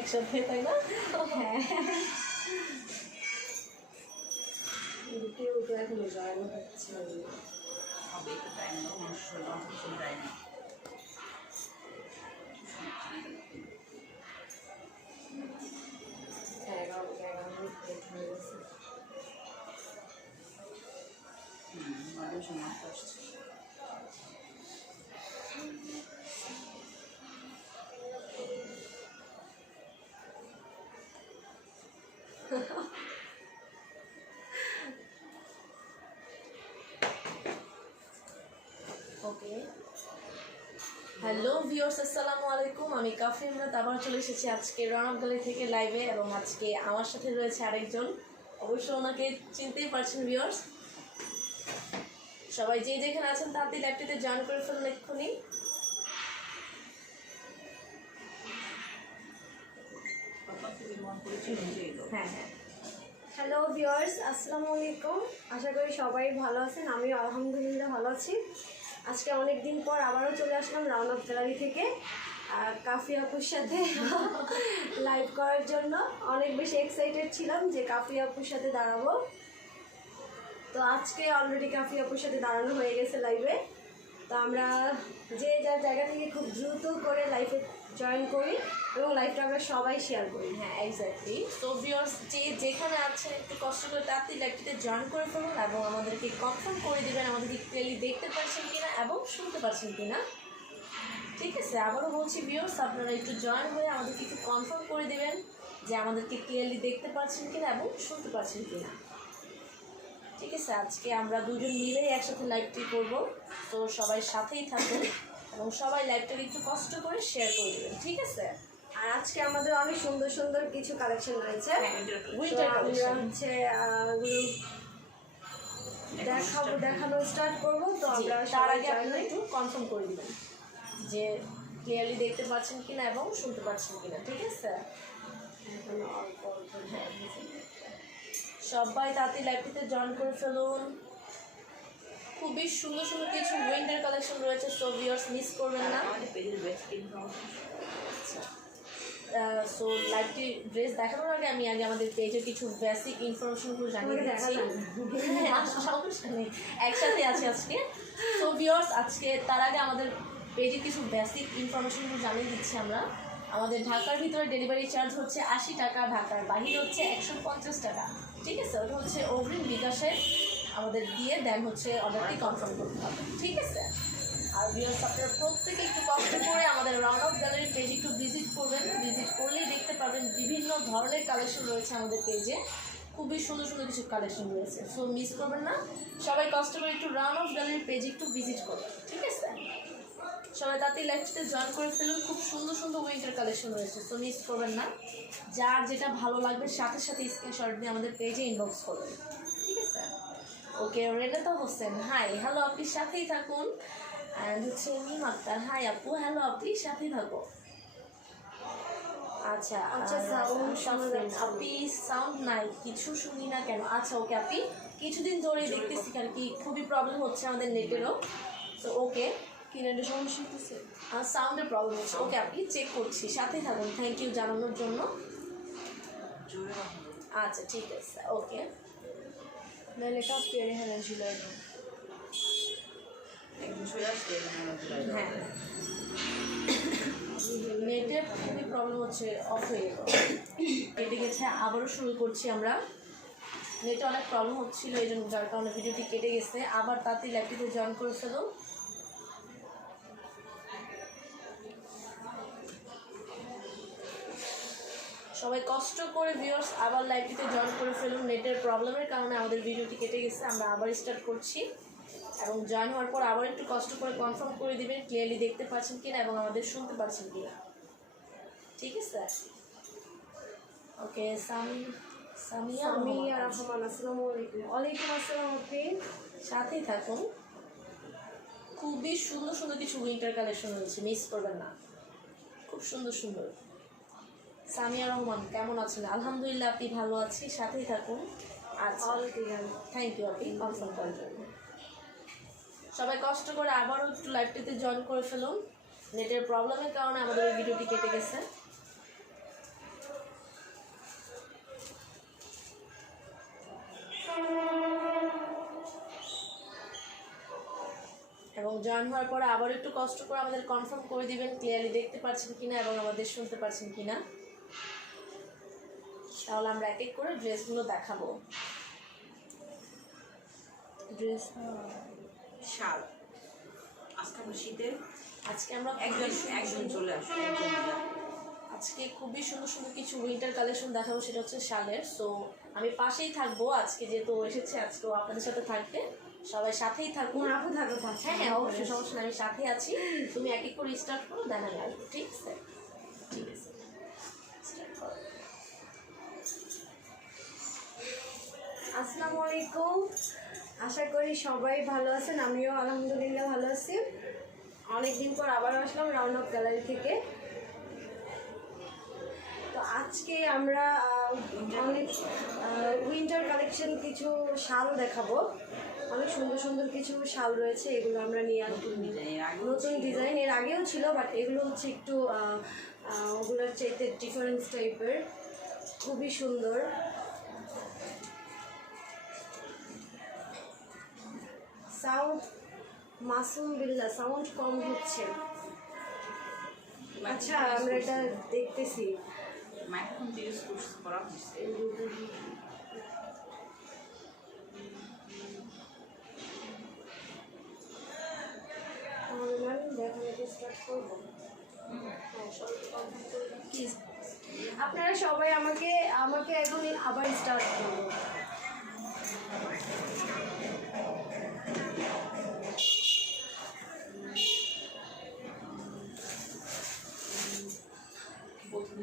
একসাথে, তাই না? হ্যাঁ, কেউ তো এখনো জয়েন হচ্ছে হবে একটু টাইম দাও, মানুষ চলে যায় না। এগারো মিনিট হয়ে গেছে। মানুষ মাছ আসছে। ওকে, হ্যালো ভিউয়ার্স, আসসালামু আলাইকুম। আমি কাফি ইমরাত আবার চলে এসেছি আজকে রনক গ্যালারি থেকে লাইভে, এবং আজকে আমার সাথে রয়েছে আরেকজন, অবশ্য ওনাকে চিনতেই পারছেন ভিউয়ার্স। সবাই যে যেখানে আছেন তাড়াতাড়ি লাইভটিতে জয়েন করে ফেলুন এক্ষুনি। হ্যাঁ হ্যাঁ, হ্যালো ভিউয়ার্স, আসসালামু আলাইকুম। আশা করি সবাই ভালো আছেন, আমি আলহামদুলিল্লাহ ভালো আছি। আজকে অনেক দিন পর আবারও চলে আসলাম রনক গ্যালারি থেকে কাফি আপুর সাথে লাইভ করার জন্য। অনেক বেশি এক্সাইটেড ছিলাম যে কাফি আপুর সাথে দাঁড়াবো। তো আজকে অলরেডি কাফি আপুর সাথে দাঁড়ানো হয়ে গেছে লাইভে। তো আমরা যে যার জায়গা থেকে খুব দ্রুত করে লাইভে জয়েন করি এবং লাইভটা আমরা সবাই শেয়ার করি। হ্যাঁ এক্স্যাক্টলি। তো ভিউয়ার্স যে যেখানে আছেন একটু কষ্ট করে তাড়াতাড়ি লাইভটিতে জয়েন করে ফেলুন এবং আমাদেরকে কনফার্ম করে দেবেন আমাদেরকে ক্লিয়ারলি দেখতে পাচ্ছেন কিনা এবং শুনতে পাচ্ছেন কিনা। ঠিক আছে, আবারও বলছি ভিউয়ার্স, আপনারা একটু জয়েন হয়ে আমাদেরকে একটু কনফার্ম করে দেবেন যে আমাদেরকে ক্লিয়ারলি দেখতে পাচ্ছেন কিনা এবং শুনতে পাচ্ছেন কিনা। ঠিক আছে, আজকে আমরা দুজন মিলেই একসাথে লাইভটি করব, তো সবাই সাথেই থাকুন এবং সবাই লাইভটাকে একটু কষ্ট করে শেয়ার করে দেবেন। ঠিক আছে, আর আজকে আমাদের অনেক সুন্দর সুন্দর কিছু কালেকশন রয়েছে। উইন্টার আমরা কালেকশন হচ্ছে দেখানো স্টার্ট করবো। তো আমরা তার আগে আপনারা একটু কনফার্ম করে দিবেন যে ক্লিয়ারলি দেখতে পাচ্ছেন কিনা এবং শুনতে পাচ্ছেন কিনা। ঠিক আছে, সবাই তাড়াতাড়ি লাইভটিতে জয়েন করে ফেলুন। খুবই সুন্দর সুন্দর কিছু উইন্টার কালেকশন রয়েছে, সো ভিউয়ার্স মিস করবেন না। সো লাইভটি ড্রেস দেখানোর আগে আমি আমাদের পেজের কিছু বেসিক ইনফরমেশনগুলো জানিয়ে দিচ্ছি। সমস্যা নেই, একসাথে আছি আজকে। সো ভিউয়ার্স, আজকে তার আগে আমাদের পেজে কিছু বেসিক ইনফরমেশনগুলো জানিয়ে দিচ্ছি আমরা। আমাদের ঢাকার ভিতরে ডেলিভারি চার্জ হচ্ছে 80 টাকা, ঢাকার বাহিরে হচ্ছে 150 টাকা। ঠিক আছে, ওটা হচ্ছে অগ্রিম বিকাশে আমাদের দিয়ে দেন হচ্ছে অর্ডারটি কনফার্ম করতে হবে। ঠিক আছে, আর ভিউয়ার্স আপনারা প্রত্যেকে একটু কষ্ট করে আমাদের রনক গ্যালারি পেজ একটু ভিজিট করবেন। ভিজিট করলেই দেখতে পাবেন বিভিন্ন ধরনের কালেকশন রয়েছে আমাদের পেজে, খুবই সুন্দর সুন্দর কিছু কালেকশন রয়েছে। সো মিস করবেন না, সবাই কষ্ট করে একটু রনক গ্যালারির পেজ একটু ভিজিট করবেন। ঠিক আছে, সবাই তাড়াতাড়ি লাইভটিতে জয়েন করে ফেলুন। খুব সুন্দর সুন্দর উইন্টার কালেকশন রয়েছে, সো মিস করবেন না। যার যেটা ভালো লাগবে সাথে সাথে স্ক্রিনশট দিয়ে আমাদের পেজে ইনবক্স করবেন। ঠিক আছে, ওকে। রেনাতা হোসেন, হাই, হ্যালো, আপনি সাথেই থাকুন। অ্যান্ড হচ্ছে মিম আক্তার, হাই আপু, হ্যালো, আপনি সাথেই থাকো। আচ্ছা আচ্ছা, আপনি সাউন্ড নাই, কিছু শুনি না কেন? আচ্ছা ওকে, আপনি কিছুদিন ধরে দেখতেছি আর কি খুবই প্রবলেম হচ্ছে আমাদের নেটেরও। তো ওকে, কি নেটের সমস্যা হচ্ছে, সাউন্ডের প্রবলেম হচ্ছে। ওকে, আপনি চেক করছি, সাথেই থাকুন। থ্যাংক ইউ জানানোর জন্য। আচ্ছা ঠিক আছে, ওকে। নাহলে কাপড় হ্যাঁ জুলাই হ্যাঁ, নেটের খুবই প্রবলেম হচ্ছে, অফ হয়ে গেল, কেটে গেছে। আবারও শুরু করছি আমরা। নেটে অনেক প্রবলেম হচ্ছিল, এই জন্য যার কারণে ভিডিওটি কেটে গেছে। আবার তাড়াতাড়ি লাইভটিতে জয়েন করে ফেলো। সবাই কষ্ট করে ভিউয়ার্স আবার লাইভটিতে জয়েন করে ফেলুন। নেটের প্রবলেমের কারণে আমাদের ভিডিওটি কেটে গেছে, আমরা আবার স্টার্ট করছি। এবং জয়েন হওয়ার পর আবার একটু কষ্ট করে কনফার্ম করে দিবেন ক্লিয়ারলি দেখতে পাচ্ছেন কিনা এবং আমাদের শুনতে পাচ্ছেন কিনা। ঠিক আছে, ওকে। সামিয়া রহমান, আসসালামু আলাইকুম। ওয়ালাইকুম আসসালাম আপনি, সাথেই থাকুন। খুবই সুন্দর সুন্দর কিছু উইন্টার কালেকশন রয়েছে, মিস করবেন না, খুব সুন্দর সুন্দর। সামিয়া রহমান কেমন আছেন? আলহামদুলিল্লাহ, আপনি ভালো আছি, সাথেই থাকুন। আচ্ছা, থ্যাংক ইউ আপনি কনফার্ম করার জন্য। সবাই কষ্ট করে আবারও একটু লাইভটিতে জয়েন করে ফেলুন। নেটের প্রবলেমের কারণে আমাদের এই ভিডিওটি কেটে গেছে। জয়েন হওয়ার পরে আবার একটু কষ্ট করে আমাদের কনফার্ম করে দিবেন ক্লিয়ারলি দেখতে পাচ্ছেন কিনা এবং আমাদের শুনতে পাচ্ছেন কিনা, তাহলে আমরা এক এক করে ড্রেসগুলো দেখাবো। ড্রেস শাল আজকে আমরা শীতের আজকে আমরা একজন চলে আসবে আজকে খুবই সুন্দর সুন্দর কিছু উইন্টার কালেকশন দেখাবো, সেটা হচ্ছে শালের। সো আমি পাশেই থাকবো আজকে, যেহেতু ও এসেছে আজকেও আপনাদের সাথে থাকতে, সবাই সাথেই থাকবো। আপু থাকো পাশে। হ্যাঁ হ্যাঁ অবশ্যই, সমস্যা নেই, আমি সাথে আছি। তুমি এক এক করে স্টার্ট করো, দেন আমি আসবো। ঠিক আছে ঠিক আছে, স্টার্ট করো। আসসালামু আলাইকুম, আশা করি সবাই ভালো আছেন, আমিও আলহামদুলিল্লাহ ভালো আছি। অনেকদিন পর আবার আসলাম রাউন্ড গ্যালারি থেকে। তো আজকে আমরা অনেক উইন্টার কালেকশন কিছু শাল দেখাবো। অনেক সুন্দর সুন্দর কিছু শাল রয়েছে, এগুলো আমরা নিয়ে আসবো। নতুন ডিজাইন এর আগেও ছিল, বাট এগুলো হচ্ছে একটু ওগুলোর চাইতে ডিফারেন্স টাইপের, খুবই সুন্দর। সাউন্ড মাসুম বিল্লাহ, সাউন্ড কম হচ্ছে। আচ্ছা আমরা এটা দেখতেছি। মাইক্রোফোন ইউজ করা হচ্ছে। আপনারা সবাই আমাকে আমাকে এখন আবার স্টার্ট করবো।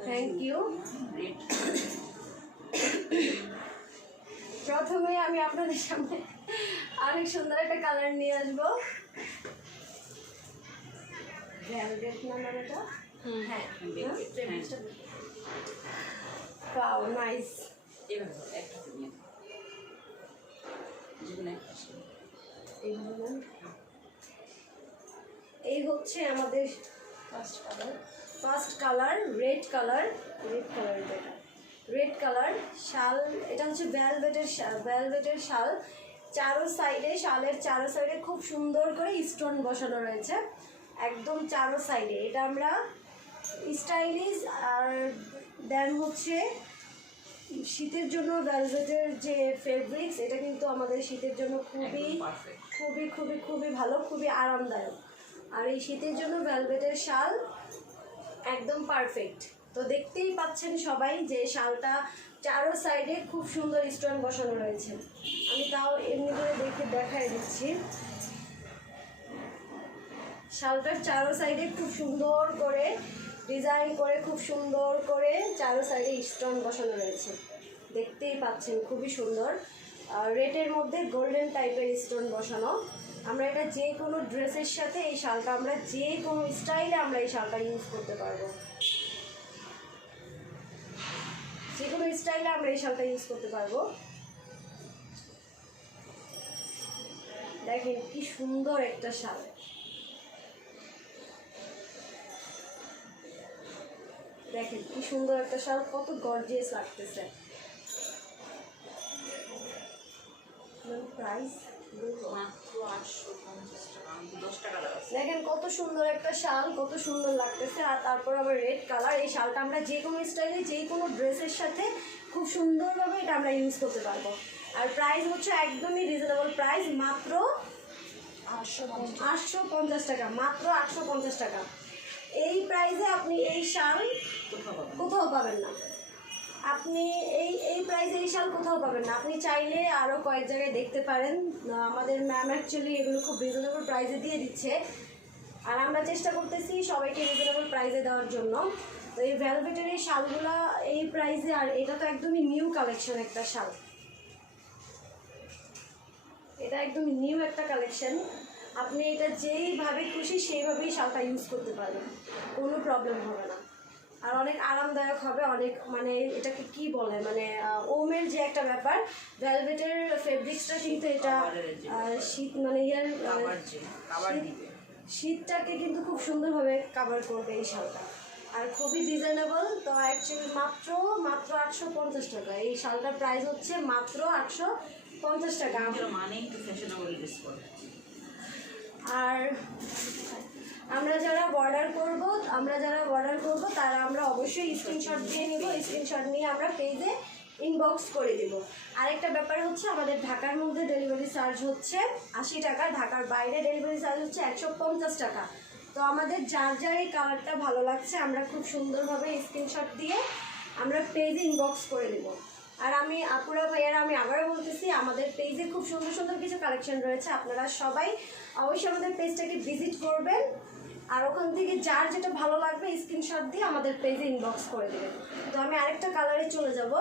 Thank you. প্রথমে আমি আপনাদের সামনে অনেক সুন্দর একটা কালার নিয়ে আসবো। ভ্যালভেট নাম এটা? হ্যাঁ ওয়াও নাইস। এভাবে একটা নিয়ে জীবনে একটা এই হচ্ছে আমাদের first colour, red colour. Red colour শাল, এটা হচ্ছে ভ্যালভেটের শাল। শালের চারো সাইডে খুব সুন্দর করে স্টোন বসানো রয়েছে, একদম চারো সাইডে। এটা আমরা স্টাইলিশ। আর দেন হচ্ছে শীতের জন্য ভ্যালভেটের যে ফেব্রিক্স, এটা কিন্তু আমাদের শীতের জন্য খুবই খুবই খুবই খুবই ভালো, খুবই আরামদায়ক। আর এই শীতের জন্য ভ্যালভেটের শাল একদম পারফেক্ট। তো দেখতেই পাচ্ছেন সবাই যে শালটা চারো সাইডে খুব সুন্দর স্টোন বসানো রয়েছে। আমি তাও এমনি করে দেখাই দিচ্ছি। শালটার চারো সাইডে খুব সুন্দর করে ডিজাইন করে, খুব সুন্দর করে চারো সাইডে স্টোন বসানো রয়েছে, দেখতেই পাচ্ছেন খুবই সুন্দর। রেডের মধ্যে গোল্ডেন টাইপের স্টোন বসানো। আমরা এটা যে কোনো ড্রেসের সাথে এই শালটা আমরা যে কোনো স্টাইলে আমরা এই শালটা ইউজ করতে পারবো, যে কোনো স্টাইলে আমরা এই শালটা ইউজ করতে পারবো। দেখেন কি সুন্দর একটা শাল, দেখেন কি সুন্দর একটা শাল, কত গর্জিয়াস লাগতেছে। প্রাইস মাত্র 850 টাকা, 10 টাকা লাগছে। দেখেন কত সুন্দর একটা শাল, কত সুন্দর লাগতেছে। আর তারপর আবার রেড কালার, এই শালটা আমরা যে কোনো স্টাইলে যে কোনো ড্রেসের সাথে খুব সুন্দরভাবে এটা আমরা ইউজ করতে পারবো। আর প্রাইস হচ্ছে একদমই রিজনেবল প্রাইস, মাত্র 850 টাকা, মাত্র 850 টাকা। এই প্রাইসে আপনি এই শাল কোথাও পাবেন না। আপনি এই প্রাইসে এই শাল কোথাও পাবেন না। আপনি চাইলে আরও কয়েক জায়গায় দেখতে পারেন। আমাদের ম্যাম অ্যাকচুয়ালি এগুলো খুব রিজনেবল প্রাইসে দিয়ে দিচ্ছে, আর আমরা চেষ্টা করতেছি সবাইকে রিজনেবল প্রাইসে দেওয়ার জন্য। তো এই ভ্যালভেটের এই শালগুলা এই প্রাইসে, আর এটা তো একদমই নিউ কালেকশন একটা শাল, এটা একদমই নিউ একটা কালেকশন। আপনি এটা যেইভাবে খুশি সেইভাবেই শালটা ইউজ করতে পারবেন, কোনো প্রবলেম হবে না। আর অনেক আরামদায়ক হবে, অনেক মানে এটাকে কি বলে, মানে ওমের যে একটা ব্যাপার, ভেলভেটের ফেব্রিক্সটা কিন্তু এটা শীত মানে ইয়ার শীতটাকে কিন্তু খুব সুন্দরভাবে কাভার করবে এই শালটা, আর খুবই ডিজাইনেবল। তো অ্যাকচুয়ালি মাত্র 850 টাকা এই শালটার প্রাইস হচ্ছে, মাত্র 850 টাকা। মানে একটু ফ্যাশনেবল ড্রেস পরে আর আমরা যারা অর্ডার করব তারা আমরা অবশ্যই স্ক্রিনশট দিয়ে নিব। স্ক্রিনশট নিয়ে আমরা পেজে ইনবক্স করে দেব। আরেকটা ব্যাপার হচ্ছে আমাদের ঢাকার মধ্যে ডেলিভারি চার্জ হচ্ছে 80 টাকা, ঢাকার বাইরে ডেলিভারি চার্জ হচ্ছে 150 টাকা। তো আমাদের যার যার এই কালারটা ভালো লাগছে আমরা খুব সুন্দরভাবে স্ক্রিনশট দিয়ে আমরা পেজে ইনবক্স করে দেব। আর আমি আপুরা ভাইয়ারা আমি আবারও বলতেছি, আমাদের পেজে খুব সুন্দর সুন্দর কিছু কালেকশন রয়েছে। আপনারা সবাই অবশ্যই আমাদের পেজটাকে ভিজিট করবেন, আর ওখান থেকে যার যেটা ভালো লাগবে স্ক্রিনশট দিয়ে আমাদের পেজে ইনবক্স করে দেবেন। তো আমি আরেকটা কালারে চলে যাব।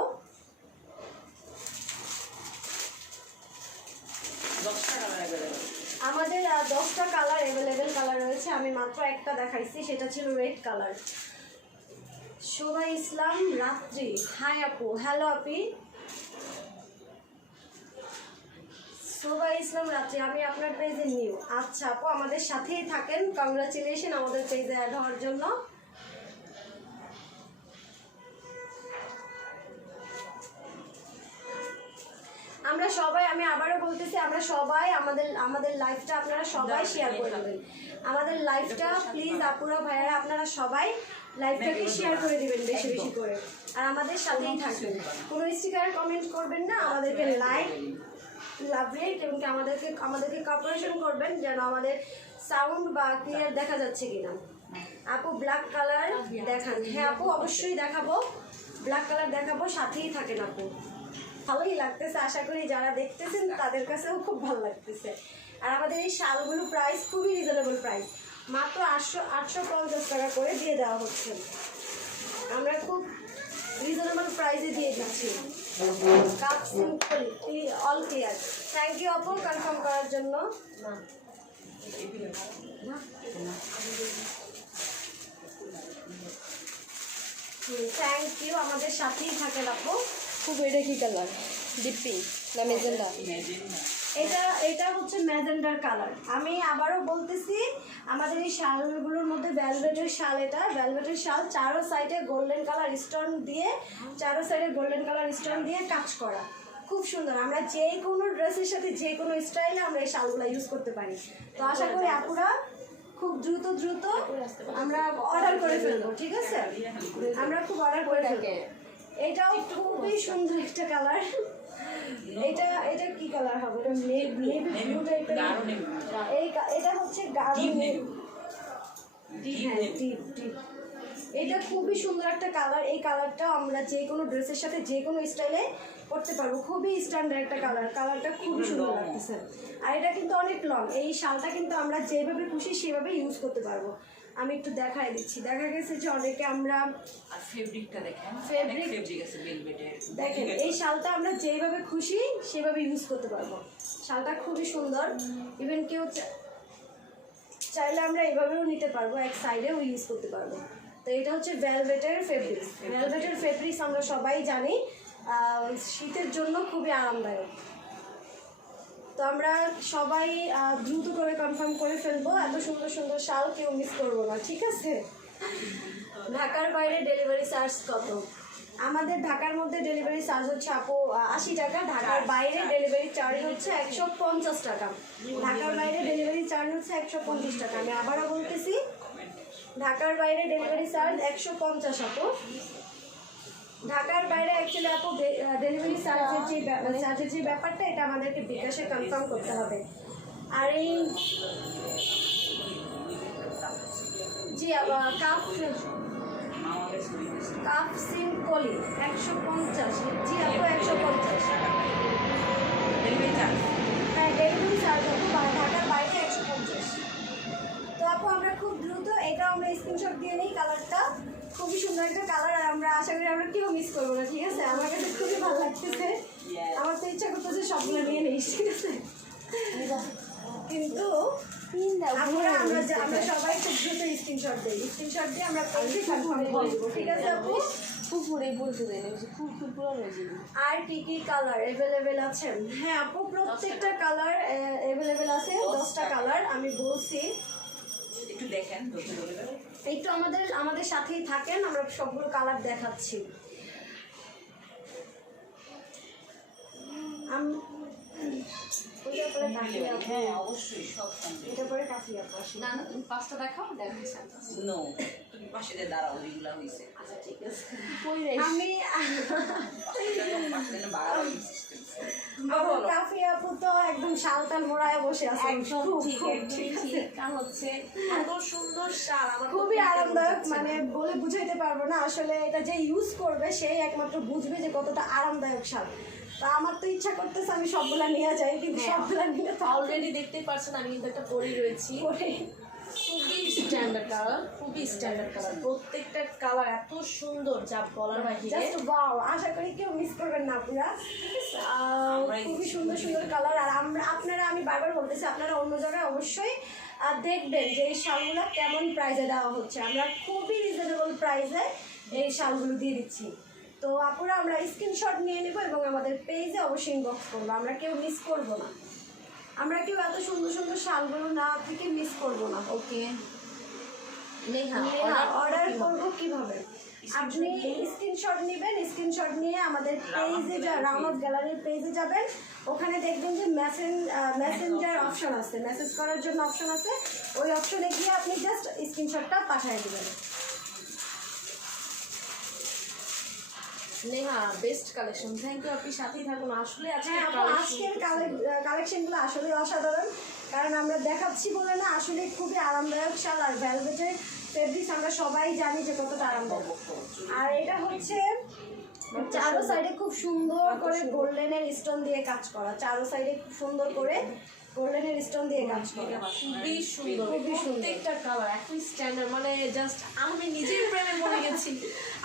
আমাদের 10টা কালার অ্যাভেলেবেল কালার রয়েছে, আমি মাত্র একটা দেখাইছি, সেটা ছিল রেড কালার। শোভা ইসলাম রাত্রি, হাই আপু। হ্যালো আপি। শোভা ইসলাম রাত্রি, আমি আপনার পেজে নিউ। আচ্ছা আপু, আমাদের সাথেই থাকেন। কংগ্রাচুলেশন আমাদের পেজে অ্যাড হওয়ার জন্য। আমরা সবাই, আমি আবারও বলতেছি, আমরা সবাই আমাদের লাইভটা আপনারা সবাই শেয়ার করে দেবেন। আমাদের লাইভটা প্লিজ আপুরা ভাইয়ারা আপনারা সবাই লাইভটাকে শেয়ার করে দিবেন বেশি বেশি করে, আর আমাদের সাথেই থাকবেন। কোনো স্টিকার কমেন্ট করবেন না, আমাদেরকে লাইক লাভ রেট এবং আমাদেরকে কপারেশন করবেন যেন আমাদের সাউন্ড বা ক্লিয়ার দেখা যাচ্ছে কিনা। আপু ব্ল্যাক কালার দেখান। হ্যাঁ আপু, অবশ্যই দেখাবো, ব্ল্যাক কালার দেখাবো, সাথেই থাকেন আপু। ভালোই লাগতেছে, আশা করি যারা দেখতেছেন তাদের কাছেও খুব ভালো লাগতেছে। আর আমাদের এই শালগুলো প্রাইস খুবই রিজনেবল প্রাইস, মাত্র 850 টাকা করে দিয়ে দেওয়া হচ্ছে। আমরা খুব রিজনেবল প্রাইসে দিয়ে দিচ্ছি। কাপ simple all clear. Thank you আপু কনফার্ম করার জন্য। থ্যাংক ইউ, আমাদের সাথেই থাকেন আপু। খুব এটা কি কালার? ডিপ পিঙ্ক না মেজেন্ডা? এটা হচ্ছে ম্যাজেন্ডার কালার। আমি আবারও বলতেছি, আমাদের এই শালগুলোর মধ্যে ভেলভেটের শাল, এটা ভেলভেটের শাল, চারো সাইডে গোল্ডেন কালার স্টোন দিয়ে, কাজ করা, খুব সুন্দর। আমরা যে কোনো ড্রেসের সাথে যে কোনো স্টাইলে আমরা এই শালগুলো ইউজ করতে পারি। তো আশা করি আপুরা খুব দ্রুত আমরা অর্ডার করে ফেলবো, ঠিক আছে? আমরা খুব অর্ডার করে ফেলবো। এটাও খুবই সুন্দর একটা কালার। এটা কি কালার হবে? এটা নেভি ব্লু টাইপের। এটা হচ্ছে গাঢ় নেভি। হ্যাঁ, ডিপ। এটা খুবই সুন্দর একটা কালার। এই কালারটা আমরা যে কোনো ড্রেসের সাথে যে কোনো স্টাইলে করতে পারবো। খুবই স্ট্যান্ডার্ড একটা কালারটা খুবই সুন্দর লাগতেছে। আর এটা কিন্তু অনেক লং। এই শালটা কিন্তু আমরা যেভাবে খুশি সেভাবে ইউজ করতে পারবো। আমি একটু দেখাই দিচ্ছি। দেখা গেছে যে অনেকে আমরা ফেব্রিকটা দেখেন, ফেব্রিক আছে ভেলভেটের। দেখেন, এই শালটা আমরা যেভাবে খুশি সেভাবে ইউজ করতে পারবো। শালটা খুবই সুন্দর। ইভেন কেউ চাইলে আমরা এভাবেও নিতে পারবো, এক সাইডেও ইউজ করতে পারবো। তো এটা হচ্ছে ভেলভেটের ফেব্রিক্স। ভেলভেটের ফেব্রিক্স আমরা সবাই জানি শীতের জন্য খুবই আরামদায়ক। তো আমরা সবাই দ্রুত করে কনফার্ম করে ফেলবো। এত সুন্দর সুন্দর শাল কেউ মিস করবো না, ঠিক আছে? ঢাকার বাইরে ডেলিভারি চার্জ কত? আমাদের ঢাকার মধ্যে ডেলিভারি চার্জ হচ্ছে আপু 80 টাকা। ঢাকার বাইরে ডেলিভারি চার্জ হচ্ছে 150 টাকা। ঢাকার বাইরে ডেলিভারি চার্জ হচ্ছে 150 টাকা। আমি আবারও বলতেছি, ঢাকার বাইরে ডেলিভারি চার্জ 150 আপু। ঢাকার বাইরে অ্যাকচুয়ালি আপু ডেলিভারি চার্জের যে ব্যাপারটা, এটা আমাদেরকে বিকাশে কনফার্ম করতে হবে। আর এই জি কাপ সিম্পলি 150। জি আপু 150। হ্যাঁ, ডেলিভারি চার্জ আপু ঢাকার বাইরে 150। তো আপু আমরা খুব দ্রুত এটা আমরা স্ক্রিনশট দিয়ে নিই। কালারটা খুবই সুন্দর একটা কালার, আর আমরা আশা করি আমরা কেউ মিস করবো না, ঠিক আছে? আমার কাছে খুবই ভালো লাগতেছে। আমার তো ইচ্ছা করতেছে সবগুলো নিয়ে নিস, ঠিক আছে? কিন্তু আমরা সবাই খুব দ্রুত স্ক্রিনশট দিয়ে আমরা কনফার্ম করে দেবো, ঠিক আছে আপু? আর কি কালার অ্যাভেলেবেল আছে? হ্যাঁ আপু, প্রত্যেকটা কালার অ্যাভেলেবেল আছে। 10টা কালার আমি বলছি। একটু দেখেন, একটু আমাদের সাথেই থাকেন, আমরা সবগুলো কালার দেখাচ্ছি। ওইটার পরে কাফি আপু, হ্যাঁ অবশ্যই সব সঙ্গে এটার পরে কাফি আপু আসে। না না তুমি পাঁচটা দেখাও দেখো শান্ত নো তুমি পাশে দিয়ে দাঁড়াও যেগুলা হয়েছে আচ্ছা ঠিক আছে আমি পাশে দিলে বাড়ানো সিস্টেম আমার কাফি আপু তো একদম শালটাল মোড়ায় বসে আছে। একদম ঠিক একদম ঠিক কারণ হচ্ছে এত সুন্দর শাল আমার তো খুবই কিনতে আরামদায়ক, মন চাচ্ছে। মানে বলে বুঝাইতে পারবো না আসলে। এটা যে ইউজ করবে সেই একমাত্র বুঝবে যে কতটা আরামদায়ক শাল। তা আমার তো ইচ্ছা করতেছে আমি সবগুলা নিয়ে যাই, কিন্তু হ্যাঁ। সবগুলা নিয়ে তো অলরেডি দেখতেই পাচ্ছেন আমি কিন্তু একটা পরে রয়েছি পরে খুবই স্ট্যান্ডার্ড কালার, খুবই স্ট্যান্ডার্ড কালার, প্রত্যেকটা কালার এত সুন্দর যা বলার বাহিরে। জাস্ট ওয়াও, আশা করি কেউ মিস করবেন না পুরা। খুবই সুন্দর সুন্দর কালার। আর আপনারা, আমি বারবার বলতেছি, আপনারা অন্য জায়গায় অবশ্যই দেখবেন যে এই শালগুলো কেমন প্রাইসে দেওয়া হচ্ছে। আমরা খুবই রিজনেবল প্রাইসে এই শালগুলো দিয়ে দিচ্ছি। তো আপুরা আমরা স্ক্রিনশট নিয়ে নেব এবং আমাদের পেজে অবশ্যই ইনবক্স করবো, আমরা কেউ মিস করবো না। আমরা কেউ এত সুন্দর সুন্দর শালগুলো না থেকে মিস করবো না। ওকে নেহা অর্ডার করবো কিভাবে? আপনি স্ক্রিনশট নেবেন, স্ক্রিনশট নিয়ে আমাদের পেজে রাউন্ড অফ গ্যালারির পেজে যাবেন। ওখানে দেখবেন যে মেসেঞ্জার অপশন আছে, মেসেজ করার জন্য অপশন আছে। ওই অপশনে গিয়ে আপনি জাস্ট স্ক্রিনশটটা পাঠিয়ে দেবেন। Neha best collection, thank you. আপনি সাথেই থাকুন। আসলে আজকে হ্যাঁ আপু, আজকের কালেকশনগুলো আসলে অসাধারণ, কারণ আমরা দেখাচ্ছি বলে না, আসলে খুবই আরামদায়ক শাল। আর ভেলভেটের ফেব্রিক্স আমরা সবাই জানি যে কতটা আরামদায়ক। আর এটা হচ্ছে চারো সাইডে খুব সুন্দর করে গোল্ডেনের স্টোন দিয়ে কাজ করা, চারো সাইডে খুব সুন্দর করে গোল্ডেনের স্টোন দিয়ে কাজ করা। খুবই সুন্দর, খুবই সুন্দর। প্রত্যেকটা কালার একই স্ট্যান্ডার্ড, মানে জাস্ট আমি নিজের প্রেমে পড়ে গেছি।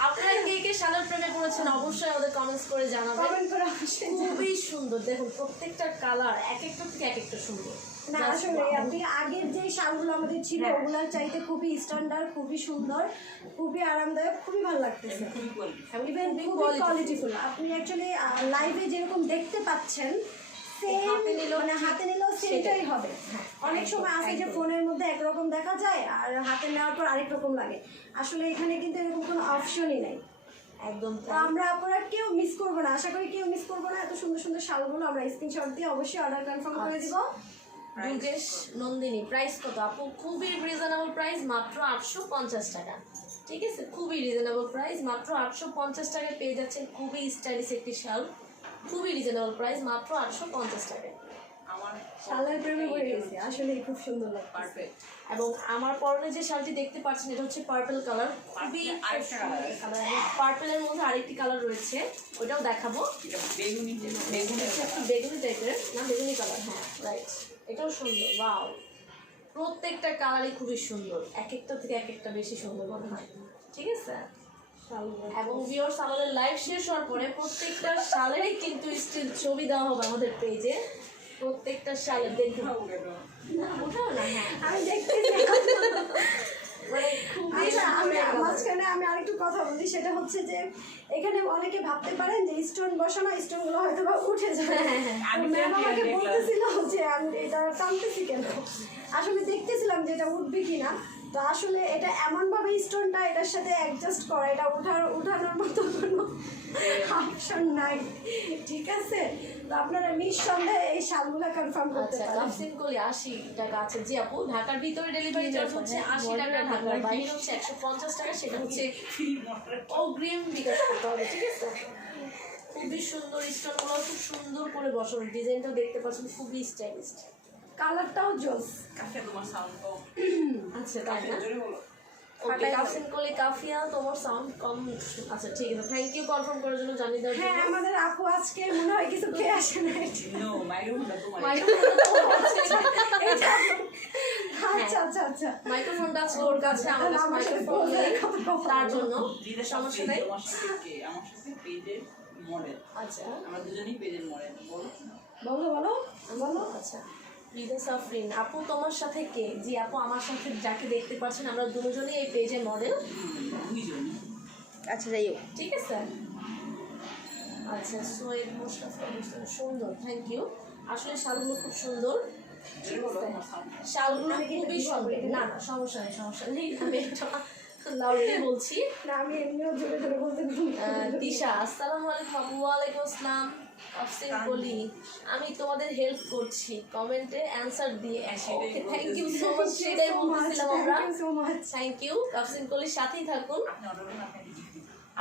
আপনারা কে কে শালের প্রেমে পড়েছেন অবশ্যই আমাদের কমেন্টস করে জানাবেন। কমেন্ট করে অবশ্যই খুবই সুন্দর, দেখুন প্রত্যেকটা কালার এক একটা থেকে এক একটা সুন্দর। না আসলে আপনি আগের যে শালগুলো আমাদের ছিল ওগুলার চাইতে খুবই স্ট্যান্ডার্ড, খুবই সুন্দর, খুবই আরামদায়ক, খুবই ভালো লাগতেছে। খুবই কোয়ালিটি ইভেন খুবই কোয়ালিটিফুল। আপনি অ্যাকচুয়ালি লাইভে যেরকম দেখতে পাচ্ছেন সেম, হাতে নিলেও মানে হাতে নিলেও সেটাই হবে। অনেক সময় আছে যে একদম। ফোনের মধ্যে একরকম দেখা যায় আর হাতে নেওয়ার পর আরেক রকম লাগে। আসলে এখানে কিন্তু এরকম কোনো অপশনই নেই। একদম তো আমরা আপনারা কেউ মিস করবো না, আশা করি কেউ মিস করবো না। এত সুন্দর সুন্দর শালগুলো আমরা স্ক্রিনশট দিয়ে অবশ্যই অর্ডার কনফার্ম করে দিব। দুর্গেশ নন্দিনী প্রাইস কত আপু? খুবই রিজনেবল প্রাইস, মাত্র 850 টাকা। ঠিক আছে, খুবই রিজনেবল প্রাইস, মাত্র 850 টাকায় পেয়ে যাচ্ছেন খুবই স্টাইলিশ একটি শাল। খুবই রিজনেবল প্রাইস, মাত্র 850 টাকায়। আমার শালের প্রেমে পড়ে গেছি, আসলে খুব সুন্দর লাগে। পারফেক্ট এবং আমার পরনে যে শালটি দেখতে পাচ্ছেন এটা হচ্ছে পার্পল কালার, খুবই আরেকটা colour কালার। পার্পলের মধ্যে আরেকটি কালার রয়েছে, ওটাও দেখাবো। এটা বেগুনি বেগুনি, একটু বেগুনি টাইপের, না বেগুনি কালার, হ্যাঁ রাইট, এটাও সুন্দর। ওয়াও, প্রত্যেকটা কালারই খুবই সুন্দর, এক একটা থেকে এক একটা বেশি সুন্দর মনে হয়। ঠিক আছে, এবং ভিউয়ার্স আমাদের লাইভ শেষ হওয়ার পরে প্রত্যেকটা শালেরই কিন্তু স্টিল ছবি দেওয়া হবে আমাদের পেজে। প্রত্যেকটা শালের দেখুন, না ওঠাও না, হ্যাঁ আমি দেখতেছি। মানে খুবই আচ্ছা, আমি সুন্দর color। মাঝখানে আমি আরেকটু কথা বলি, সেটা হচ্ছে যে এখানে অনেকে ভাবতে পারেন যে স্টোন বসানো, স্টোনগুলো হয়তো বা উঠে যায়। ম্যাম আমাকে বলতেছিল যে আমি এটা টানতেছি কেন, আসলে দেখতেছিলাম যে এটা উঠবে কিনা। তো আসলে এটা এমনভাবে স্টোনটা এটার সাথে অ্যাডজাস্ট করা, এটা উঠানোর মতো কোনো অপশন নাই। ঠিক আছে, তো আপনারা নিঃসন্দেহে এই শালগুলো কনফার্ম করতে আচ্ছা, পারেন। কাপসিন করলে 80 টাকা আছে। জি আপু, ঢাকার ভিতরে ডেলিভারি চার্জ হচ্ছে 80 টাকা, ঢাকার বাইরে হচ্ছে 150 টাকা। সেটা হচ্ছে অগ্রিম বিকাশ করতে হবে। ঠিক আছে, খুবই সুন্দর স্টোনগুলো, খুব সুন্দর করে বসানো, ডিজাইনটাও দেখতে পাচ্ছেন খুবই স্টাইলিশ। কালারটাও জোস। কাফে তোমার সাউন্ড কম আচ্ছা তাই না? জোরে বলো ওকে, কাপসিন করলে কাফিয়া তোমার সাউন্ড কম। আচ্ছা ঠিক আছে, থ্যাংক ইউ কনফার্ম করার জন্য, জানিয়ে দেওয়ার হ্যাঁ, জন্য। আমাদের আপু আজকে মনে হয় কিছু খেয়ে আসে না। নো মাইক্রোফোনটা তোমার আচ্ছা আচ্ছা আচ্ছা, মাইক্রোফোনটা আছে ওর কাছে, আমার কাছে মাইক্রোফোন নেই, তার জন্য সমস্যা নেই। তোমার সাথে কে? আমার সাথে পেজের মডেল, আচ্ছা আমরা দুজনেই পেজের মডেল। বলো বলো বলো বলো। আচ্ছা, রিদা সাফরিন আপু তোমার সাথে কে? জি আপু, আমার সাথে যাকে দেখতে পাচ্ছেন আমরা দুজনেই এই পেজের মডেল। দুইজনই আচ্ছা যাই হোক, ঠিক আছে, আচ্ছা সোয়েব মুস্তাফা সুন্দর, থ্যাংক ইউ। আসলে শালগুলো খুব সুন্দর, জোরে বলো তোমার সাউন্ড শালগুলো খুবই সুন্দর। না না সমস্যা নেই, সমস্যা নেই, আমি এটা লাউডলি বলছি। না আমি এমনিও জোরে জোরে বলতে তিশা আসসালামু আলাইকুম আপু। ওয়ালাইকুম আসসালাম। আফসিন কলি আমি তোমাদের হেল্প করছি কমেন্টে অ্যানসার দিয়ে। Okay thank you so much, সেটাই বলতেছিলাম আমরা। So much. Thank you. Afsin কলির সাথেই থাকুন। আপনি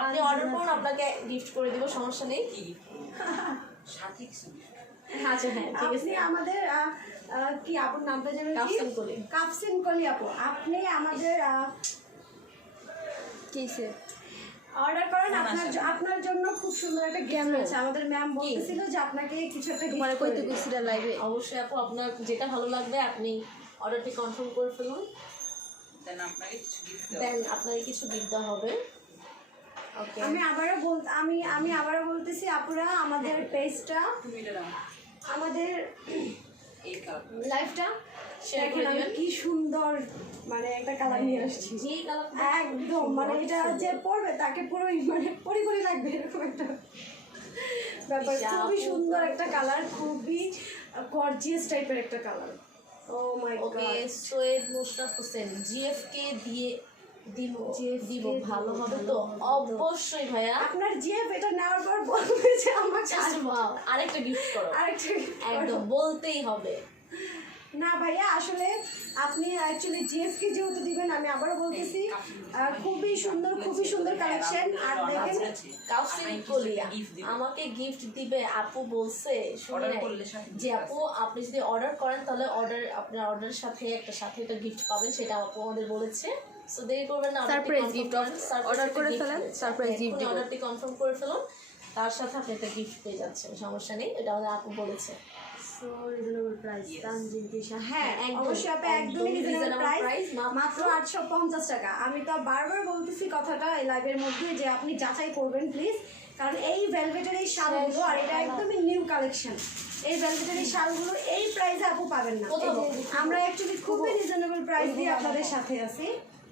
আপনি অর্ডার অর্ডার করুন, আপনাকে gift দিতে করুন, আপনাকে গিফট করে দিব, সমস্যা নেই। কি gift করবেন? সাথে কিছু gift। আচ্ছা হ্যাঁ ঠিক আছে। আপনি আমাদের কি আপুর নামটা যেন কি? কাফসিন কলি। কাফসিন কলি আপু, আপনি আমাদের কিসে অর্ডার করেন। না, আপনার না, আপনার জন্য খুব সুন্দর একটা গেম রয়েছে। আমাদের ম্যাম বলতেছিল যে আপনাকে কিছু একটা তোমার গিফট কইতে করে কইছিলা লাইভে? অবশ্যই আপু, আপনার যেটা ভালো লাগবে আপনি অর্ডারটি কনফার্ম করে ফেলুন, দেন আপনাকে কিছু gift দেওয়া দেন আপনাকে কিছু গিফট দেওয়া হবে। ওকে আমি আবারও বলতেছি আপুরা, আমাদের পেজটা, তুমি এটা নাও। আমাদের এই কাপ লাইভটা শেয়ার দেখেন করে আমি দিবেন। কি সুন্দর মানে একটা কালার নিয়ে আসছি। যেই কালার একদম মানে এটা যে পড়বে তাকে পুরোই মানে পরি লাগবে এরকম একটা ব্যাপার। খুবই সুন্দর একটা কালার, খুবই গর্জিয়াস টাইপের একটা কালার। ও মাই ওকে গড। সৈয়দ মুশতাক হোসেন জিএফকে দিয়ে দিব দিব ভালো হবে তো? অবশ্যই ভাইয়া। আপনার জিএফ এটা নেওয়ার পর বলবে যে আমার Just wow, আরেকটা গিফট করো, আরেকটা একদম বলতেই হবে। না ভাইয়া, আসলে আপনি অ্যাকচুয়ালি জিএফকে যেহেতু দিবেন, আমি আবারও বলতেছি খুবই সুন্দর কালেকশন। আর দেখেন কাউসিন কলিয়া আমাকে গিফট দিবে আপু বলছে, শুনে Order নেন। করলে সাথে যে আপু আপনি যদি অর্ডার করেন তাহলে আপনার অর্ডারের সাথে একটা গিফট পাবেন, সেটা আপু আমাদের বলেছে। সো দেরি করবেন না, Surprise gift, order করে ফেলেন, surprise gift দিব। অর্ডারটি কনফার্ম করে ফেলুন, তার সাথে আপনি একটা গিফট পেয়ে যাচ্ছেন, সমস্যা নেই, এটা আমাদের আপু বলেছে। So reasonable price Tanjin Tisha. হ্যাঁ একদম, অবশ্যই আপনি একদমই একদম রিজনেবল reasonable প্রাইস, price, মাত্র 850 টাকা। আমি তো বারবার বলতেছি কথাটা এই লাইভের মধ্যে যে আপনি যাচাই করবেন প্লিজ, কারণ এই ভেলভেটের এই শালগুলো, আর এটা একদমই নিউ কালেকশন, এই ভেলভেটের এই শালগুলো এই প্রাইসে আপু পাবেন না। কোথাও এই যে আমরা অ্যাকচুয়ালি খুবই রিজনেবল প্রাইস দিয়ে আপনাদের সাথে আছি।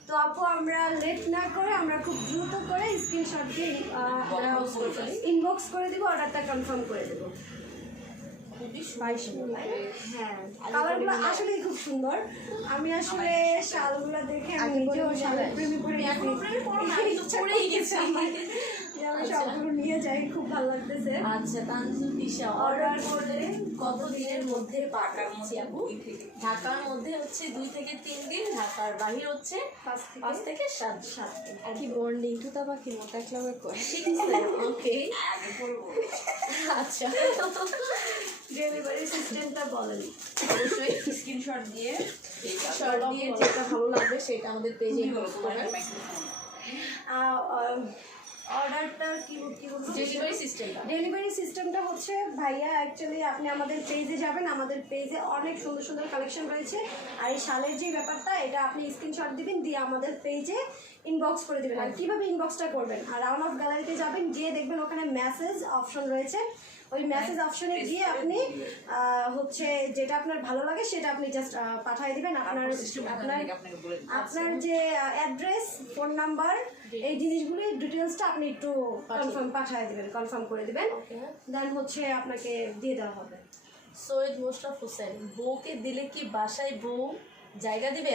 তো আপু আমরা লেট না করে আমরা খুব দ্রুত করে স্ক্রিনশট দিয়ে ইনবক্স করে দিব, অর্ডারটা কনফার্ম করে দেবো। খুবই সুন্দর। হ্যাঁ কালারগুলো আসলেই খুব সুন্দর। আমি আসলে শালগুলো দেখে আমি নিজেও শালের প্রেমে পড়ে গেছি। এখনো প্রেমে পড়ো না, আমি তো পড়েই গেছি। যে আমি সবগুলো নিয়ে যাই, খুব ভালো লাগতেছে। আচ্ছা তানজু তিশা অর্ডার করলে কত দিনের মধ্যে পাঠাচ্ছি আপু? ঢাকার মধ্যে হচ্ছে 2 থেকে 3 দিন, ঢাকার বাহির হচ্ছে 5 থেকে 7 দিন। কি বন্ডিং তুতা পাখির মতো একলামে কয়। ঠিক আছে ওকে। আগে করবো। আচ্ছা ডেলিভারি সিস্টেমটা বলেন। অবশ্যই স্ক্রিনশট দিয়ে এই কাপ শর্ট দিয়ে যেটা ভালো লাগবে সেটা আমাদের পেজে হলো পোস্ট তোমার করবেন। মাইক্রোফোন। অর্ডারটা কি বলবো? ডেলিভারি সিস্টেমটা ডেলিভারি সিস্টেমটা হচ্ছে ভাইয়া, অ্যাকচুয়ালি আপনি আমাদের পেজে যাবেন, আমাদের পেজে অনেক সুন্দর কালেকশন রয়েছে। আর এই শালের যে ব্যাপারটা, এটা আপনি স্ক্রিনশট দিবেন, দিয়ে আমাদের পেজে ইনবক্স করে দিবেন। আর কীভাবে ইনবক্সটা করবেন, আর রাউন্ড অফ গ্যালারিতে যাবেন, গিয়ে দেখবেন ওখানে মেসেজ অপশন রয়েছে। ওই মেসেজ অপশনে গিয়ে আপনি হচ্ছে যেটা আপনার ভালো লাগে সেটা আপনি জাস্ট পাঠিয়ে দিবেন। আপনার আপনাকে বলে দিই। আপনার যে অ্যাড্রেস, ফোন নাম্বার, এই জিনিসগুলি ডিটেলসটা আপনি একটু পাঠিয়ে দিবেন, কনফার্ম করে দিবেন, ওকে। দেন হচ্ছে আপনাকে দিয়ে দেওয়া হবে। সৈয়দ মোশাররফ হোসেন বউকে দিলে কি বাসায় বউ জায়গা দিবে?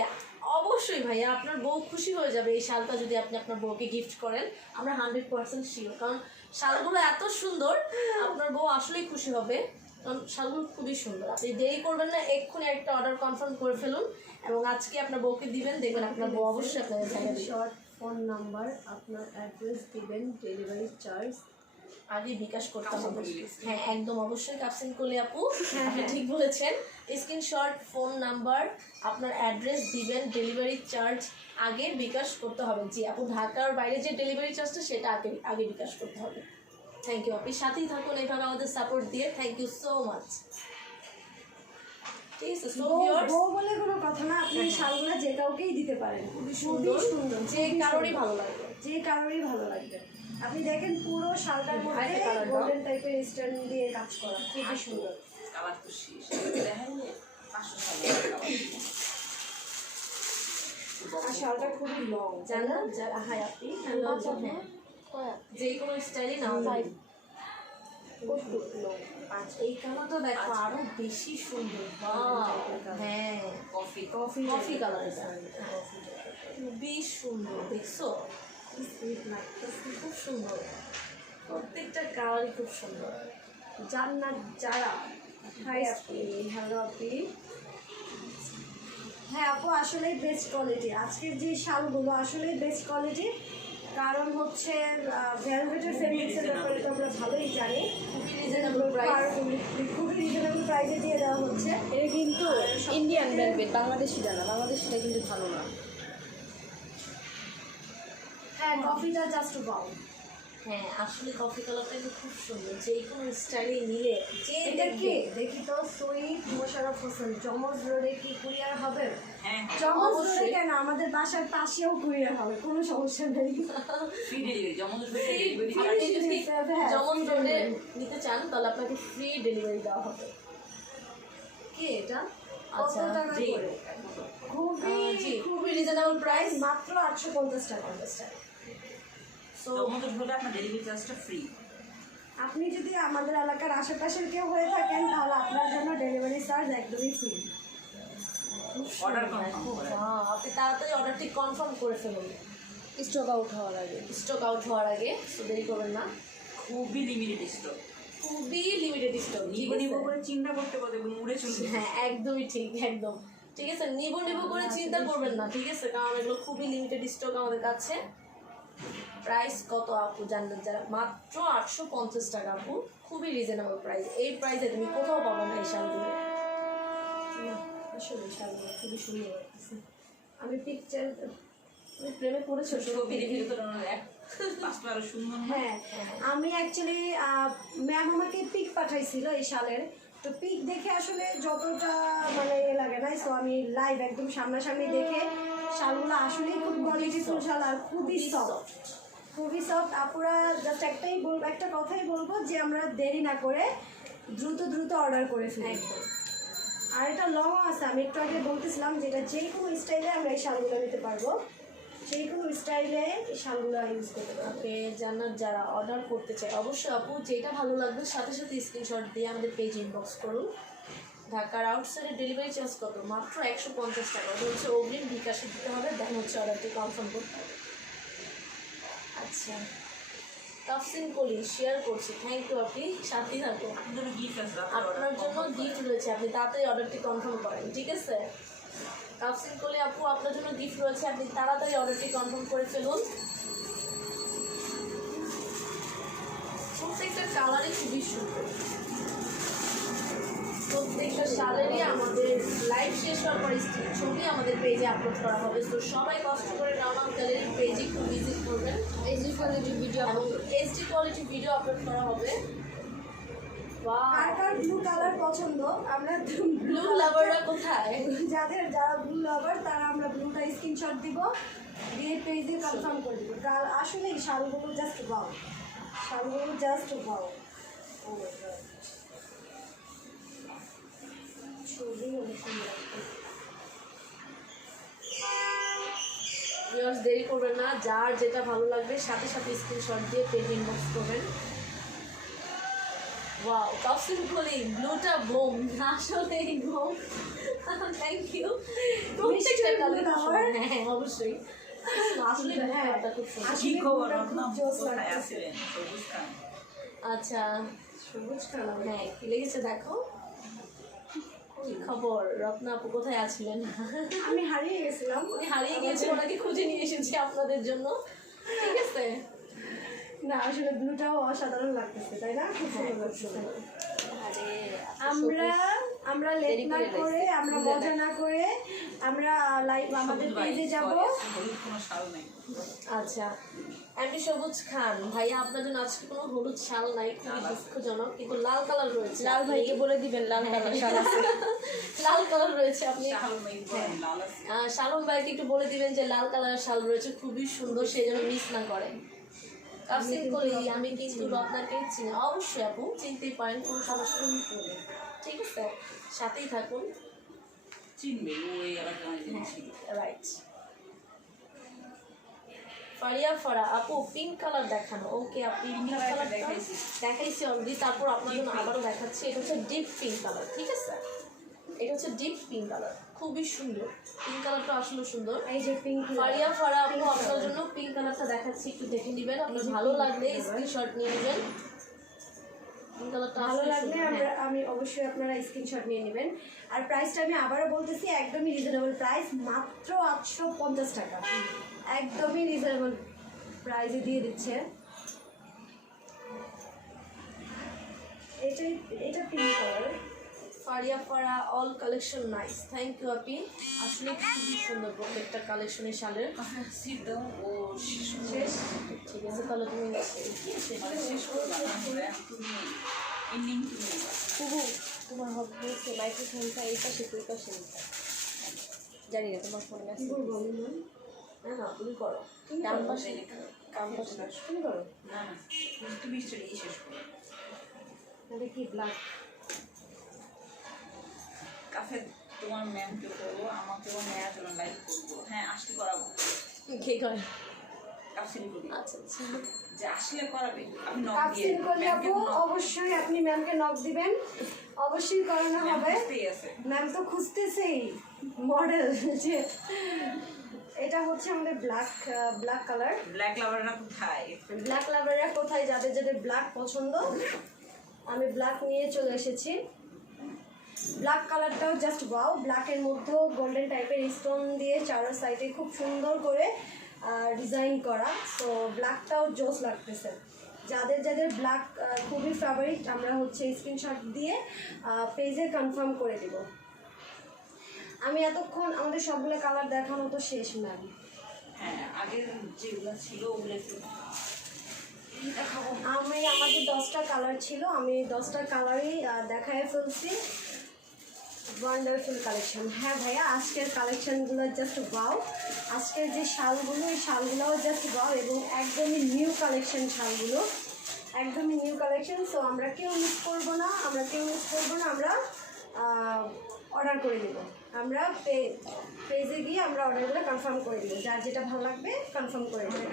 অবশ্যই ভাইয়া, আপনার বউ খুশি হয়ে যাবে এই শালটা যদি আপনি আপনার বউকে গিফট করেন। আমরা 100% শিওর, কারণ শালগুলো এত সুন্দর, আপনার বউ আসলেই খুশি হবে, কারণ শালগুলো খুবই সুন্দর। আপনি দেরি করবেন না, এক্ষুনি একটা অর্ডার কনফার্ম করে ফেলুন এবং আজকে আপনার বউকে দিবেন, দেখবেন আপনার বউ অবশ্যই আপনাকে জায়গা দিবে। শর্ট ফোন নাম্বার, আপনার অ্যাড্রেস দিবেন, ডেলিভারি চার্জ আগে বিকাশ করতে হবে। হ্যাঁ একদম অবশ্যই কাপসিন করলে আপু আপনি ঠিক বলেছেন। স্ক্রিনশট, ফোন নাম্বার, আপনার অ্যাড্রেস দিবেন, ডেলিভারি চার্জ আগে বিকাশ করতে হবে। জি আপু, ঢাকার বাইরে যে ডেলিভারি চার্জটা সেটা আগে বিকাশ করতে হবে। থ্যাংক ইউ আপনি সাথেই থাকুন এইভাবে আমাদের সাপোর্ট দিয়ে। Thank you so much. ঠিক আছে, সো ভিউয়ার্স, বউ বলে কোনো কথা না, আপনি এই শালগুলো যে কাউকেই দিতে পারেন, খুবই সুন্দর, যে কারোরই ভালো লাগবে। যে কারোরই ভালো লাগবে। আপনি দেখেন পুরো শালটার মধ্যে আরেকটা colour দাও। গোল্ডেন টাইপের স্টোন দিয়ে কাজ করা, খুবই সুন্দর। কালার তো শেষ। দেখাইলে 500 টাকা কালার। আর শালটা খুবই লং, জানেন হাই আপনি হ্যালো, যে কোনো স্টাইলই নাও যায়। এই কালারটা দেখো আরো বেশি সুন্দর। Wow, হ্যাঁ কফি কফি কালার। খুবই সুন্দর, দেখছো সুইট লাগতেছে, খুব সুন্দর, প্রত্যেকটা কালারই খুব সুন্দর। জান্নাত যারা, হাই আপনি, হ্যালো আপনি। হ্যাঁ আপু, আসলেই বেস্ট কোয়ালিটি। আজকের যে শালগুলো আসলেই বেস্ট কোয়ালিটি, কারণ হচ্ছে ভেলভেটের ফেব্রিক্সের ব্যাপারে তো আমরা ভালোই জানি। খুবই রিজনেবল প্রাইস। খুবই রিজনেবল প্রাইসে দিয়ে দেওয়া হচ্ছে। এটা কিন্তু ইন্ডিয়ান ভেলভেট, বাংলাদেশিটা না, বাংলাদেশিটা কিন্তু ভালো না। হ্যাঁ, কফিটা জাস্ট বাউ। হ্যাঁ আসলে কফি কালারটা কিন্তু খুব সুন্দর, যে কোনো স্টাইলে নিলে যে এটা কি দেখবে। দেখি তো, সুইট মোশাররফ হোসেন, জমজ রোডে কি কুরিয়ার হবে? হ্যাঁ জমজ রোডে অবশ্যই। কেন, আমাদের বাসার পাশেও কুরিয়ার হবে, কোনো সমস্যা নেই। ফ্রি ডেলিভারি, যেমন আপনি যদি হ্যাঁ, যেমন free রোডে delivery। নিতে চান তাহলে আপনাকে ফ্রি ডেলিভারি দেওয়া হবে। কি এটা? আচ্ছা, কত টাকা জি করে? খুবই জি খুবই রিজনেবল প্রাইস। মাত্র 850 টাকা। সো জমজট হলে আপনার ডেলিভারি চার্জটা ফ্রি। আপনি যদি আমাদের এলাকার আশেপাশের কেউ হয়ে থাকেন তাহলে আপনার জন্য ডেলিভারি চার্জ একদমই ফ্রি। অর্ডার কনফার্ম করে আপনি তাড়াতাড়ি অর্ডারটি কনফার্ম করে ফেলুন স্টক আউট হওয়ার আগে। স্টক আউট হওয়ার আগে, সো দেরি করবেন না। খুবই লিমিটেড স্টক। খুবই লিমিটেড স্টক, নিবো নিবো করে চিন্তা করতে করতে উড়ে চলবে। হ্যাঁ একদমই ঠিক, একদম ঠিক আছে। নিবো নিবো করে চিন্তা করবেন না, ঠিক আছে, কারণ এগুলো খুবই লিমিটেড স্টক আমাদের কাছে। প্রাইস কত আপু জানবেন যারা? মাত্র 850 টাকা আপু, খুবই রিজনেবল প্রাইস। এই প্রাইসে তুমি কোথাও পাবো না এই শালগুলো। আসলে শালগুলো খুবই সুন্দর লাগতেছে। আমি পিকচার, তুমি প্রেমে পড়েছো ছোট সত্যি? ফিরে ফিরে তো এক পাঁচটা আরো সুন্দর না? হ্যাঁ আমি অ্যাকচুয়ালি ম্যাম আমাকে পিক পাঠাইছিল এই শালের, তো পিক দেখে আসলে যতটা মানে লাগে না, সো আমি লাইভ একদম সামনাসামনি দেখে শালগুলো আসলেই খুব কোয়ালিটিফুল শাল আর খুবই সফট, খুবই সফট। আপুরা জাস্ট একটাই বলবো, একটা কথাই বলবো যে আমরা দেরি না করে দ্রুত দ্রুত অর্ডার করে ফেলি। একদম। আর এটা লং আছে, আমি একটু আগে বলতেছিলাম যেটা যে কোনো স্টাইলে আমরা এই শালগুলো নিতে পারবো, যে কোনো স্টাইলে এই শালগুলো ইউজ করতে পারবো। ওকে, জানার যারা অর্ডার করতে চায় অবশ্যই আপু যেটা ভালো লাগবে সাথে সাথে স্ক্রিনশট দিয়ে আমাদের পেজ ইনবক্স করুন। ঢাকার আউটসাইডে ডেলিভারি চার্জ কত? মাত্র 150 টাকা। ওটা হচ্ছে অগ্রিম বিকাশে দিতে হবে, দেন হচ্ছে অর্ডারটি কনফার্ম করতে হবে। আচ্ছা, তাফসিন কলি শেয়ার করছি, থ্যাংক ইউ আপনি, সাথেই থাকুন। আপনার জন্য গিফট আছে, আপনার জন্য গিফট রয়েছে, আপনি তাড়াতাড়ি অর্ডারটি কনফার্ম করেন, ঠিক আছে? তাফসিন কলি আপু আপনার জন্য গিফট রয়েছে, আপনি তাড়াতাড়ি অর্ডারটি কনফার্ম করে ফেলুন। প্রত্যেকটা কালারই খুবই সুন্দর, প্রত্যেকটা শালেরই আমাদের লাইভ শেষ হওয়ার পর ছবি আমাদের পেজে আপলোড করা হবে। তো সবাই কষ্ট করে রাউন্ড গ্যালারির পেজে একটু ভিজিট করবেন, এইচডি কোয়ালিটি ভিডিও এবং এইচডি কোয়ালিটি ভিডিও আপলোড করা হবে। কার কার ব্লু কালার পছন্দ? আমরা ব্লু লাভাররা কোথায়? যারা ব্লু লাভার তারা আমরা ব্লুটা স্ক্রিনশট দিব, দিয়ে পেজে কনফার্ম করে দিব। কাল আসলে এই শালগুলো জাস্ট বাও, শালগুলো জাস্ট বাও। ও মাই গড, ছবি অনেক সুন্দর। ভিউয়ার্স দেরি করবেন না, যার যেটা ভালো লাগবে সাথে সাথে স্ক্রিনশট দিয়ে পেজ ইনবক্স করবেন। ওয়াও, তাফসিন কলি ব্লুটা বোম, আসলে বোম। Thank you. প্রত্যেকটা কালার হ্যাঁ অবশ্যই, আসলে কালারটা খুব সুন্দর। কি খবর ব্লুটা আপনার? খুব জোস কোথায় লাগতেছে। আছিলেন? সবুজ খান। আচ্ছা, সবুজ কালার, হ্যাঁ কি লেগেছে দেখো। কি খবর রত্না আপু, কোথায় আছিলেন? আমি হারিয়ে গেছিলাম। উনি হারিয়ে গিয়েছে, ওনাকে খুঁজে নিয়ে এসেছি আপনাদের জন্য, ঠিক আছে? না আসলে ব্লুটাও অসাধারণ লাগতেছে, তাই না? খুব হ্যাঁ, সুন্দর খুব লাগতেছে। সুন্দর। আরে আমরা লেট দেরি না করে করে, লাগছে। আমরা মজা না করে, আমরা লাইভ আমাদের সবুজ ভাই, পেজে যাব। sorry, হলুদ কোনো শাল নেই। আচ্ছা, এমপি সবুজ খান ভাইয়া আপনার জন্য আজকে কোনো হলুদ শাল নাই, খুবই দুঃখজনক, কিন্তু লাল কালার রয়েছে। লাল ভাইকে বলে দিবেন লাল কালার শাল আছে। লাল কালার রয়েছে, আপনি শাল নেই, লাল আছে। শালম ভাইকে একটু বলে দিবেন যে লাল কালারের শাল রয়েছে, খুবই সুন্দর, সেই জন্য মিস না করেন। তাফসিন কলি আমি কিন্তু রত্নাকে চিনি, অবশ্যই আপু চিনতেই পারেন, কোনো সমস্যা নেই, ঠিক আছে, সাথেই থাকুন। চিনবে, ও এই এলাকায় অনেকদিন ছিল। রাইট। ফারিয়া ফারা আপু পিঙ্ক কালার দেখানো। ওকে, আপনি পিঙ্ক colour কালারটা দেখাইছি। দেখাইছি অলরেডি, তারপর আপনার জন্য আবারও দেখাচ্ছি। এটা হচ্ছে ডিপ পিঙ্ক কালার, ঠিক আছে? এটা হচ্ছে ডিপ পিঙ্ক কালার, খুবই সুন্দর। পিঙ্ক কালারটা আসলে সুন্দর। এই যে পিঙ্ক ফারিয়া ফারা আপু আপনার জন্য পিঙ্ক কালারটা দেখাচ্ছি, একটু দেখে নেবেন। আপনার ভালো লাগলে স্ক্রিনশট নিয়ে নেবেন। পিঙ্ক কালারটা ভালো লাগলে আমি অবশ্যই আপনারা স্ক্রিনশট নিয়ে নেবেন। আর প্রাইসটা আমি আবারও বলতেছি, একদমই রিজনেবল প্রাইস, মাত্র 850 টাকা, একদমই রিজনেবল প্রাইসে দিয়ে দিচ্ছে। এটা pink colour. Faria Fara all collection nice, thank you আপি। আসলে খুবই সুন্দর প্রত্যেকটা কালেকশনের শালের। সিট দাও ও শেষ শেষ। ঠিক আছে, তাহলে তুমি মানে শেষ করবা না তুমি এন্ডিং তুমি কুহু তোমার হবে হচ্ছে মাইক্রোফোনটা এই পাশে তুই পাশে নিতে জানি না তোমার ফোনে কি মেসেজ করবো আমি মন? না না তুমি করো, তুমি ডান করো। পাশে কাম পাশে। তুমি করো। না না তুমি স্টোরি শেষ করো। তাহলে কি ব্ল্যাক? কাফে তোমার ম্যামকে করবো, আমাকেও নেওয়ার জন্য লাইভ করবো। হ্যাঁ আসলে করাবো, কে করে? কাফসিল করি আচ্ছা আচ্ছা, যে আসলে করাবে। আমি নক দিয়ে কাপসিন করলে আপু অবশ্যই আপনি ম্যামকে নক দিবেন, অবশ্যই করানো হবে। বুঝতেই আছে। ম্যাম তো খুঁজতেছেই মডেল যে এটা হচ্ছে আমাদের ব্ল্যাক কালার। ব্ল্যাক লাভাররা কোথায়? ব্ল্যাক লাভাররা কোথায়, যাদের যাদের ব্ল্যাক পছন্দ, আমি ব্ল্যাক নিয়ে চলে এসেছি। ব্ল্যাক কালারটাও জাস্ট ওয়াও, ব্ল্যাকের মধ্যেও গোল্ডেন টাইপের স্টোন দিয়ে চারো সাইডে খুব সুন্দর করে ডিজাইন করা। তো ব্ল্যাকটাও জোস লাগতেছে। যাদের যাদের ব্ল্যাক খুবই ফেভারিট, আমরা হচ্ছে স্ক্রিনশট দিয়ে পেজে কনফার্ম করে দেব। আমি এতক্ষণ আমাদের সবগুলো কালার দেখানো তো শেষ ম্যাম। হ্যাঁ আগের যেগুলো ছিল ওগুলো একটু দেখাবো। আমাদের 10টা কালার ছিল, আমি 10টা কালারই দেখায় ফেলছি। Wonderful collection. হ্যাঁ ভাইয়া, আজকের কালেকশনগুলো জাস্ট ওয়াও। আজকের যে শালগুলো, এই শালগুলোও জাস্ট ওয়াও এবং একদমই নিউ কালেকশন শালগুলো, একদমই নিউ কালেকশন। সো আমরা কেউ মিস করবো না, আমরা অর্ডার করে দেব। আমরা পেজে গিয়ে আমরা অর্ডারগুলো কনফার্ম করে দেবো, যার যেটা ভালো লাগবে কনফার্ম করে দেবো।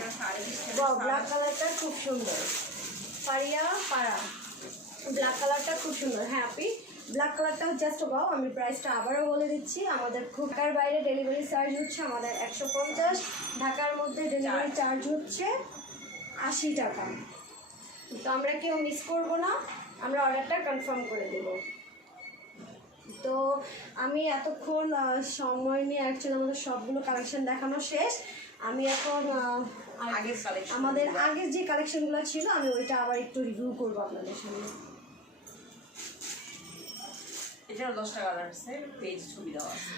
ব্ল্যাক কালারটা খুব সুন্দর, ফারিয়া ফারা ব্ল্যাক কালারটা খুব সুন্দর। হ্যাঁ আপনি ব্ল্যাক কালারটাও জাস্ট ওয়াও। আমি প্রাইসটা আবারও বলে দিচ্ছি, আমাদের ঢাকার বাইরে ডেলিভারি চার্জ হচ্ছে আমাদের 150, ঢাকার মধ্যে ডেলিভারি চার্জ হচ্ছে 80 টাকা। তো আমরা কেউ মিস করবো না, আমরা অর্ডারটা কনফার্ম করে দেব। তো আমি এতক্ষণ সময় নিয়ে অ্যাকচুয়ালি আমাদের সবগুলো কালেকশন দেখানো শেষ। আমি এখন আগের কালেকশন আমাদের আগের যে কালেকশনগুলো ছিল আমি ওইটা আবার একটু রিভিউ করবো আপনাদের সামনে। এটার 10টা কালার আছে, পেজ ছবি দেওয়া আছে।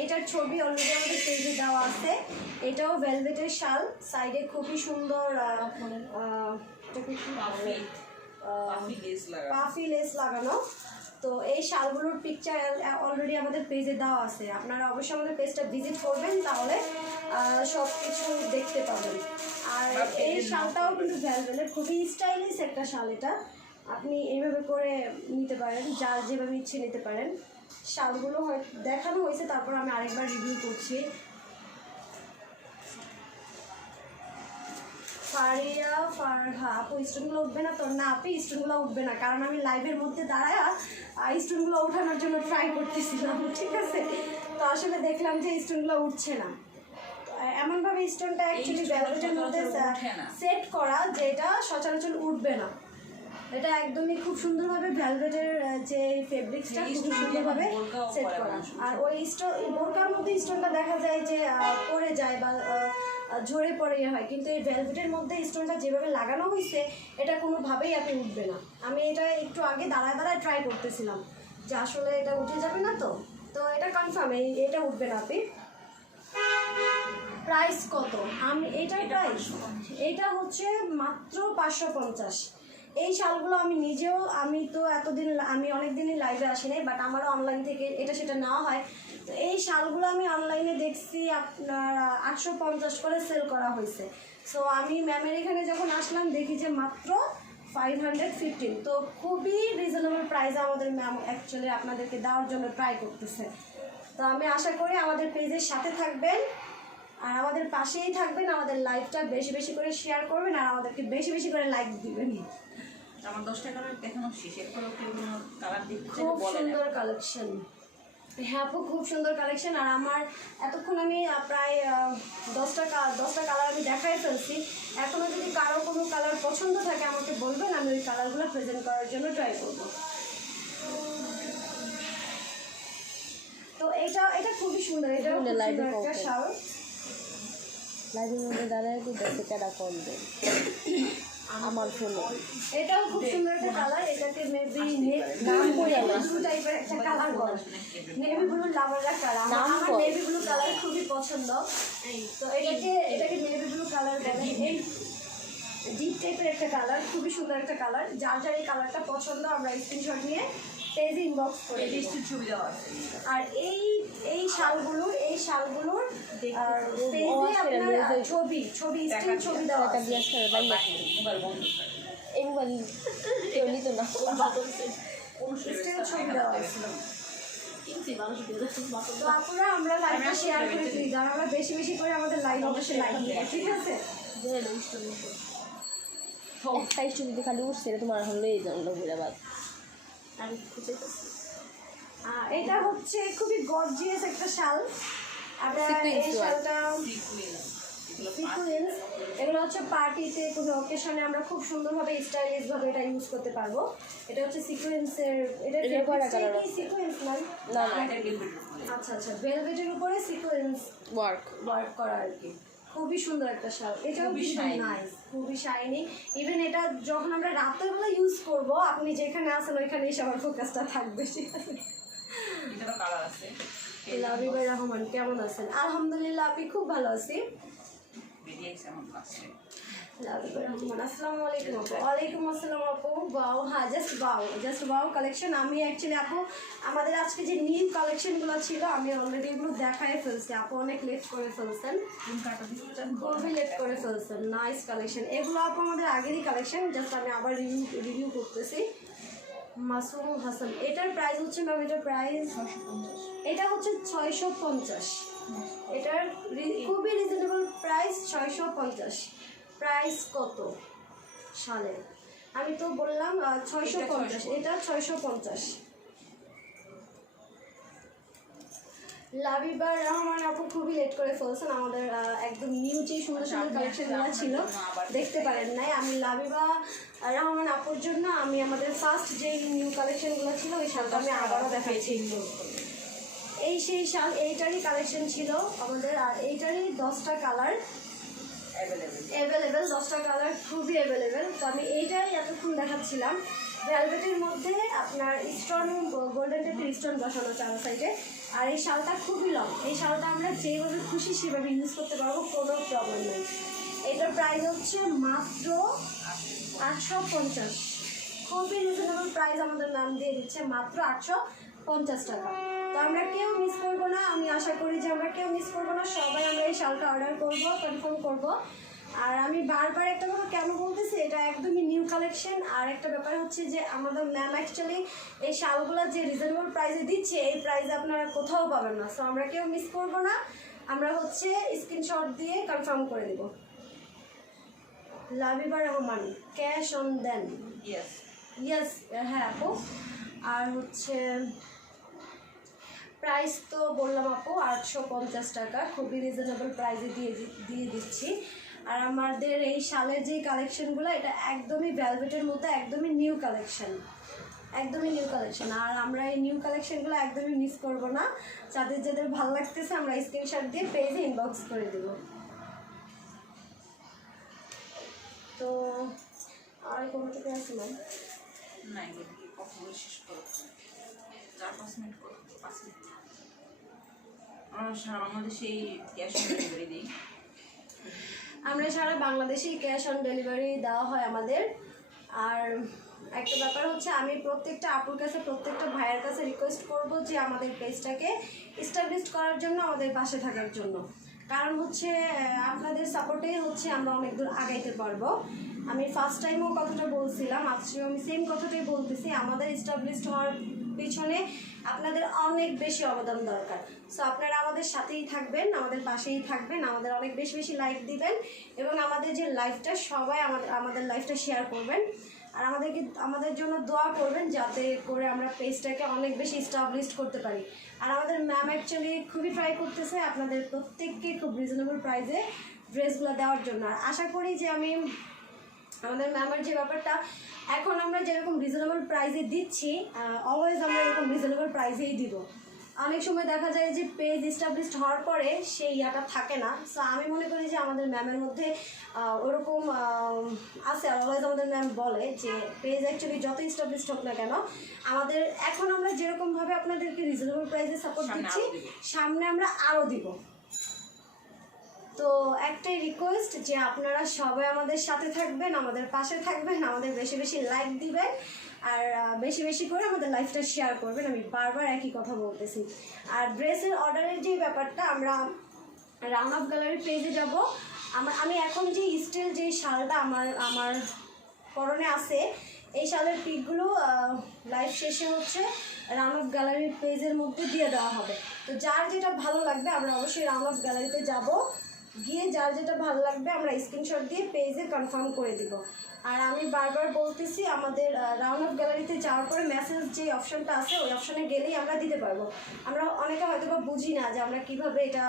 এইটার ছবি অলরেডি আমাদের পেজে দেওয়া আছে। এটাও ভেলভেটের শাল, সাইডে খুবই সুন্দর পাফি লেস লাগানো। তো এই শালগুলোর পিকচার অলরেডি আমাদের পেজে দেওয়া আছে, আপনারা অবশ্যই আমাদের পেজটা ভিজিট করবেন, তাহলে সব কিছু দেখতে পাবেন। আর এই শালটাও কিন্তু ভেলভেটের, খুবই স্টাইলিশ একটা শাল। এটা আপনি এইভাবে করে নিতে পারেন, যার যেভাবে ইচ্ছে নিতে পারেন। শালগুলো হয়তো দেখানো হয়েছে, তারপর আমি আরেকবার রিভিউ করছি। ফারিয়া ফারহা আপু স্টোনগুলো উঠবে না তো? না আপনি স্টোনগুলো উঠবে না, কারণ আমি লাইভের মধ্যে দাঁড়ায় স্টোনগুলো ওঠানোর জন্য ট্রাই করতেছিলাম, ঠিক আছে? তো আসলে দেখলাম যে স্টোনগুলো উঠছে না। এমনভাবে স্টোনটা অ্যাকচুয়ালি ভেলভেটের মধ্যে সেট করা যে এটা সচরাচর উঠবে না। এটা একদমই খুব সুন্দরভাবে ভেলভেটের যে ফেব্রিক্সটা খুব সুন্দরভাবে সেট করা। আর ওই বোরকার মধ্যে স্টোনটা দেখা যায় যে পড়ে যায় বা ঝরে পড়ে হয়, কিন্তু এই ভেলভেটের মধ্যে স্টোনটা যেভাবে লাগানো হয়েছে এটা কোনোভাবেই আপনি উঠবে না। আমি এটা একটু আগে দাঁড়ায় ট্রাই করতেছিলাম যে আসলে এটা উঠে যাবে না, তো এটা কনফার্ম এটা উঠবে না। আপনি প্রাইস কত? এইটার প্রাইস এটা হচ্ছে মাত্র 550। এই শালগুলো আমি তো এতদিন আমি অনেক দিনই লাইভে আসিনি, বাট আমারও অনলাইন থেকে এটা সেটা নেওয়া হয়। তো এই শালগুলো আমি অনলাইনে দেখছি আপনার 850 করে সেল করা হয়েছে। সো আমি ম্যামের এখানে যখন আসলাম দেখি যে মাত্র 515। তো খুবই রিজনেবল প্রাইসে আমাদের ম্যাম অ্যাকচুয়ালি আপনাদেরকে দেওয়ার জন্য ট্রাই করতেছে। তো আমি আশা করি আমাদের পেজের সাথে থাকবেন আর আমাদের পাশেই থাকবেন, আমাদের লাইভটা বেশি বেশি করে শেয়ার করবেন আর আমাদেরকে বেশি বেশি করে লাইক দিবেন। আমার 10টা কালার দেখানো শেষ, এরপর কোনো কালার দেখতে চাইলে খুব বলেন। সুন্দর কালেকশন। হ্যাঁ আপু, খুব সুন্দর কালেকশন। আর আমার এতক্ষণ আমি প্রায় 10টা কালার আমি দেখাই ফেলছি। এখনও যদি কারো কোনো কালার পছন্দ থাকে আমাকে বলবেন, আমি ওই কালারগুলো প্রেজেন্ট করার জন্য ট্রাই করব। তো এটা খুবই সুন্দর, এটা সুন্দর, light এ একটা কম। শাল। লাইভের মধ্যে দাঁড়ায় কি দেখতে কেডা কল দেয় আমার ফোনে। এটাও খুব সুন্দর একটা কালার। এটাকে মেবি নাম বলে না। ব্লু টাইপের একটা কালার বলে, নেভি ব্লু লাভাররা কালার। নাম আমার বল। নেভি ব্লু কালার খুবই পছন্দ। তো এটাকে নেভি ব্লু কালার বলে। এই ডিপ টাইপের একটা কালার, খুবই সুন্দর একটা কালার। যার যার এই কালারটা পছন্দ আমরা স্ক্রিনশট নিয়ে পেজে ইনবক্স করে দিই। রেজিস্ট্রির ছবি দেওয়া আছে। আর এই শালগুলোর আর পেজে আছে, আপনার ছবি স্টিল ছবি দেওয়া টাকা আছে। দিয়ে আসতে হবে বাইরে। মোবাইল বন্ধ করে। এই মোবাইল কেউ নিত না। স্টিল ছবি দেওয়া আছে। কিনছি মানুষ দিয়ে যাচ্ছে বাসন। তো আপুরা আমরা লাইভটা শেয়ার করে দিই, আর আমরা বেশি বেশি করে আমাদের লাইভ অবশ্যই লাইক দিই, ঠিক আছে? একটা স্টুডিওতে খালি উঠছে এটা তোমার হলো এই জন্য ঘুরাবাদ। আমি খুঁজে এটা হচ্ছে খুবই গর্জিয়াস একটা শাল। আমরা এই Sequins work. শালটা সিকুয়েন্স। এগুলো সিকুয়েন্স, এগুলো হচ্ছে পার্টিতে কোনো অকেশনে আমরা খুব সুন্দরভাবে স্টাইলিশ ভাবে এটা ইউজ করতে পারবো। এটা হচ্ছে সিকুয়েন্সের, এটা এটা কয়টা colour কি সিকুয়েন্স না? না না, না, এটা গিলবেট উপরে। আচ্ছা, ভেলভেটের উপরে সিকুয়েন্স ওয়ার্ক। ওয়ার্ক করা আর কি। খুবই সুন্দর একটা শাল। এটাও খুবই খুবই shiny। নাইস, খুবই শাইনি। ইভেন এটা যখন আমরা রাতের বেলা ইউজ করব, আপনি যেখানে আছেন ওইখানেই সবার ফোকাসটা থাকবে, ঠিক আছে? এটারও কালার আছে। লাবিবা রহমান কেমন আছেন? আলহামদুলিল্লাহ, আপনি খুব ভালো আছি। বেরিয়ে গেছে আমার কাছে। লাবিবা রহমান, আসসালামু আলাইকুম আপু। ওয়ালাইকুম আসসালাম আপু। বাও, হ্যাঁ, জাস্ট বাও কালেকশন। আমি অ্যাকচুয়ালি আপু আমাদের আজকে যে নিউ কালেকশনগুলো ছিল আমি অলরেডি এগুলো দেখাই ফেলছি। আপু অনেক লেট করে ফেলছেন, কোন কাটা দিতে চান? খুবই লেট করে ফেলছেন। নাইস কালেকশন এগুলো আপু, আমাদের আগেরই কালেকশন, জাস্ট আমি আবার রিভিউ করতেছি। মাসুম হাসান, এটার প্রাইস হচ্ছে ম্যাম, এটার প্রাইস এটা হচ্ছে 650। এটার খুবই রিজনেবল প্রাইস 650। প্রাইস কত সালে? আমি তো বললাম 650, এটা 650। লাবিবা রহমান আপু খুবই লেট করে ফেলছেন। আমাদের একদম নিউ যে সুন্দর সুন্দর কালেকশনগুলো ছিল দেখতে পারেন নাই। আমি লাবিবা রহমান আপুর জন্য আমি আমাদের ফার্স্ট যে নিউ কালেকশনগুলো ছিল ওই শালটা আমি আবারও দেখাচ্ছি। এই সেই শাল, এইটারই কালেকশন ছিল আমাদের। আর এইটারই 10টা কালার অ্যাভেলেবেল, 10টা কালার খুবই অ্যাভেলেবেল। তো আমি এইটাই এতক্ষণ দেখাচ্ছিলাম। ভেলভেটের মধ্যে আপনার স্টোন, গোল্ডেন টাইপের স্টোন বসানো চার সাইডে। আর এই শালটা খুবই লং। এই শালটা আমরা যেভাবে খুশি সেভাবে ইউজ করতে পারবো, কোনো প্রবলেম নেই। এটার প্রাইস হচ্ছে মাত্র 850। খুবই রিজনেবল প্রাইস আমাদের নাম দিয়ে দিচ্ছে, মাত্র 850 টাকা। তো আমরা কেউ মিস করবো না, আমি আশা করি যে আমরা কেউ মিস করবো না, সবাই আমরা এই শালটা অর্ডার করবো, কনফার্ম করবো। আর আমি বারবার একটা কথা কেন বলতেছি, এটা একদমই নিউ কালেকশন। আর একটা ব্যাপার হচ্ছে যে আমাদের ম্যাম অ্যাকচুয়ালি এই শালগুলো যে রিজনেবল প্রাইসে দিচ্ছে, এই প্রাইসে আপনারা কোথাও পাবেন না। সো আমরা কেউ মিস করবো না, আমরা হচ্ছে স্ক্রিনশট দিয়ে কনফার্ম করে দেবো। লাবিবা রহমান, ক্যাশ অন দেন? ইয়েস। ইয়েস, হ্যাঁ আপু। আর হচ্ছে প্রাইস তো বললাম আপু 850 টাকা, খুবই রিজনেবল প্রাইসে দিয়ে দিচ্ছি। আর আমাদের এই শালের যে কালেকশনগুলো, এটা একদমই ভেলভেটের মতো, একদমই নিউ কালেকশন, একদমই নিউ কালেকশন। আর আমরা এই নিউ কালেকশনগুলো একদমই মিস করবো না। যাদের যাদের ভালো লাগতেছে আমরা স্ক্রিনশট দিয়ে পেজে ইনবক্স করে দেবো। তো আর কোনো কিছু আছে ম্যাম? না, এগুলো কি কথা বলে শেষ করো। 4-5 মিনিট করো, 5 মিনিট। আমরা সারা বাংলাদেশে ক্যাশ অন ডেলিভারি দিই। আমরা সারা বাংলাদেশেই ক্যাশ অন ডেলিভারি দেওয়া হয় আমাদের। আর একটা ব্যাপার হচ্ছে, আমি প্রত্যেকটা আপুর কাছে, প্রত্যেকটা ভাইয়ের কাছে রিকোয়েস্ট করব যে আমাদের পেজটাকে এস্টাবলিশ করার জন্য, আমাদের পাশে থাকার জন্য। কারণ হচ্ছে আপনাদের সাপোর্টেই হচ্ছে আমরা অনেক দূর আগাইতে পারবো। আমি ফার্স্ট টাইমও কথাটা বলছিলাম, আজকেও আমি সেম কথাটাই বলতেছি। আমাদের এস্টাবলিশড হওয়ার পিছনে আপনাদের অনেক বেশি অবদান দরকার। সো আপনারা আমাদের সাথেই থাকবেন, আমাদের পাশেই থাকবেন, আমাদের অনেক বেশি বেশি লাইক দিবেন এবং আমাদের যে লাইফটা, সবাই আমাদের লাইফটা শেয়ার করবেন। আর আমাদের জন্য দোয়া করবেন যাতে করে আমরা পেজটাকে অনেক বেশি এস্টাবলিশ করতে পারি। আর আমাদের ম্যাম অ্যাকচুয়ালি খুবই ট্রাই করতেছে আপনাদের প্রত্যেককে খুব রিজনেবল প্রাইসে ড্রেসগুলো দেওয়ার জন্য। আর আশা করি যে আমাদের ম্যামের যে ব্যাপারটা, এখন আমরা যেরকম রিজনেবল প্রাইসে দিচ্ছি অলওয়েজ আমরা এরকম রিজনেবল প্রাইসেই দিব। অনেক সময় দেখা যায় যে পেজ এস্টাবলিশড হওয়ার পরে সেই ইয়াটা থাকে না। সো আমি মনে করি যে আমাদের ম্যামের মধ্যে ওরকম আছে। অলওয়েজ আমাদের ম্যাম বলে যে পেজ অ্যাকচুয়ালি যত এস্টাবলিশড হোক না কেন, আমাদের এখন আমরা যেরকমভাবে আপনাদেরকে রিজনেবল প্রাইসে সাপোর্ট দিচ্ছি, সামনে আমরা আরও দিব। তো একটাই রিকোয়েস্ট যে আপনারা সবাই আমাদের সাথে থাকবেন, আমাদের পাশে থাকবেন, আমাদের বেশি বেশি লাইক দিবেন, আর বেশি বেশি করে আমাদের লাইফটা শেয়ার করবেন। আমি বারবার একই কথা বলতেছি। আর ড্রেসের অর্ডারের যে ব্যাপারটা, আমরা রাউন্ড আপ গ্যালারি পেজে যাব। আমি এখন যে স্টিল যে শালটা আমার পরনে আছে, এই শালের পিকগুলো লাইভ শেষে হচ্ছে রাউন্ড আপ গ্যালারির পেজের মধ্যে দিয়ে দেওয়া হবে। তো যার যেটা ভালো লাগবে আমরা অবশ্যই রাউন্ড আপ গ্যালারিতে যাব, গিয়ে যার যেটা ভালো লাগবে আমরা স্ক্রিনশট দিয়ে পেজে কনফার্ম করে দিব। আর আমি বারবার বলতেছি, আমাদের রাউন্ড আপ গ্যালারিতে যাওয়ার পরে মেসেজ যে অপশনটা আছে ওই অপশনে গেলেই আমরা দিতে পারবো। আমরা অনেকে হয়তো বা বুঝি না যে আমরা কীভাবে এটা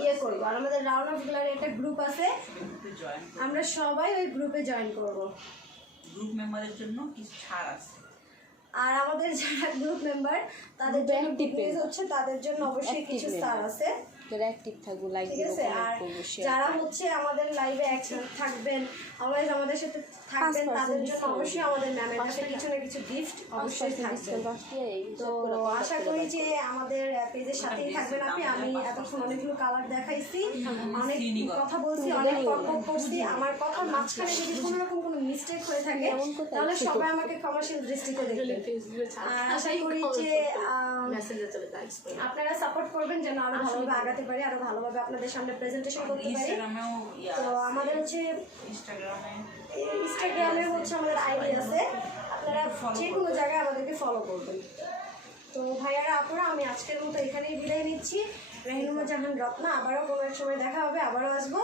ইয়ে করবো। আর আমাদের রাউন্ড আপ গ্যালারি একটা গ্রুপ আছে, আমরা সবাই ওই গ্রুপে জয়েন করবো। গ্রুপ মেম্বারের জন্য কিছু ছাড় আছে। আর আমাদের যারা গ্রুপ মেম্বার তাদের জন্য ডিপেন্ড হচ্ছে, তাদের জন্য অবশ্যই কিছু ছাড় আছে। যারা অ্যাক্টিভ থাকবো, লাইক ঠিক আছে। আর যারা হচ্ছে আমাদের লাইভে একসাথে থাকবেন, অলওয়েজ আমাদের সাথে থাকবেন, তাদের জন্য অবশ্যই আমাদের ম্যামের কাছে কিছু না কিছু গিফট অবশ্যই থাকবে। তো আশা করি যে আমাদের পেজের সাথেই থাকবেন আপনি। আমি এতক্ষণ অনেকগুলো কালার দেখাইছি, অনেক কথা বলছি, অনেক কমেন্ট করছি। আমার কথার মাঝখানে যদি কোনো রকম কোনো মিস্টেক হয়ে থাকে তাহলে সবাই আমাকে ক্ষমাশীল দৃষ্টিতে দেখবেন। আর আশা করি যে আপনারা সাপোর্ট করবেন যেন আরো ভালোভাবে আগাতে পারি, আরো ভালোভাবে আপনাদের সামনে প্রেজেন্টেশন করতে পারি। তো আমাদের হচ্ছে ইনস্টাগ্রামে হচ্ছে আমাদের আইডি আছে, আপনারা যে কোনো জায়গায় আমাদেরকে ফলো করবেন। তো ভাইয়ারা আপুরা, আমি আজকের মতো এখানেই বিদায় নিচ্ছি। রাহিনুমা জাহান রত্না, আবারও কোনো এক সময় দেখা হবে, আবারও আসবো।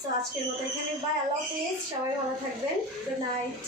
সো আজকের মতো এখানে বাই, আল্লাহ হাফেজ, সবাই ভালো থাকবেন, গুড নাইট।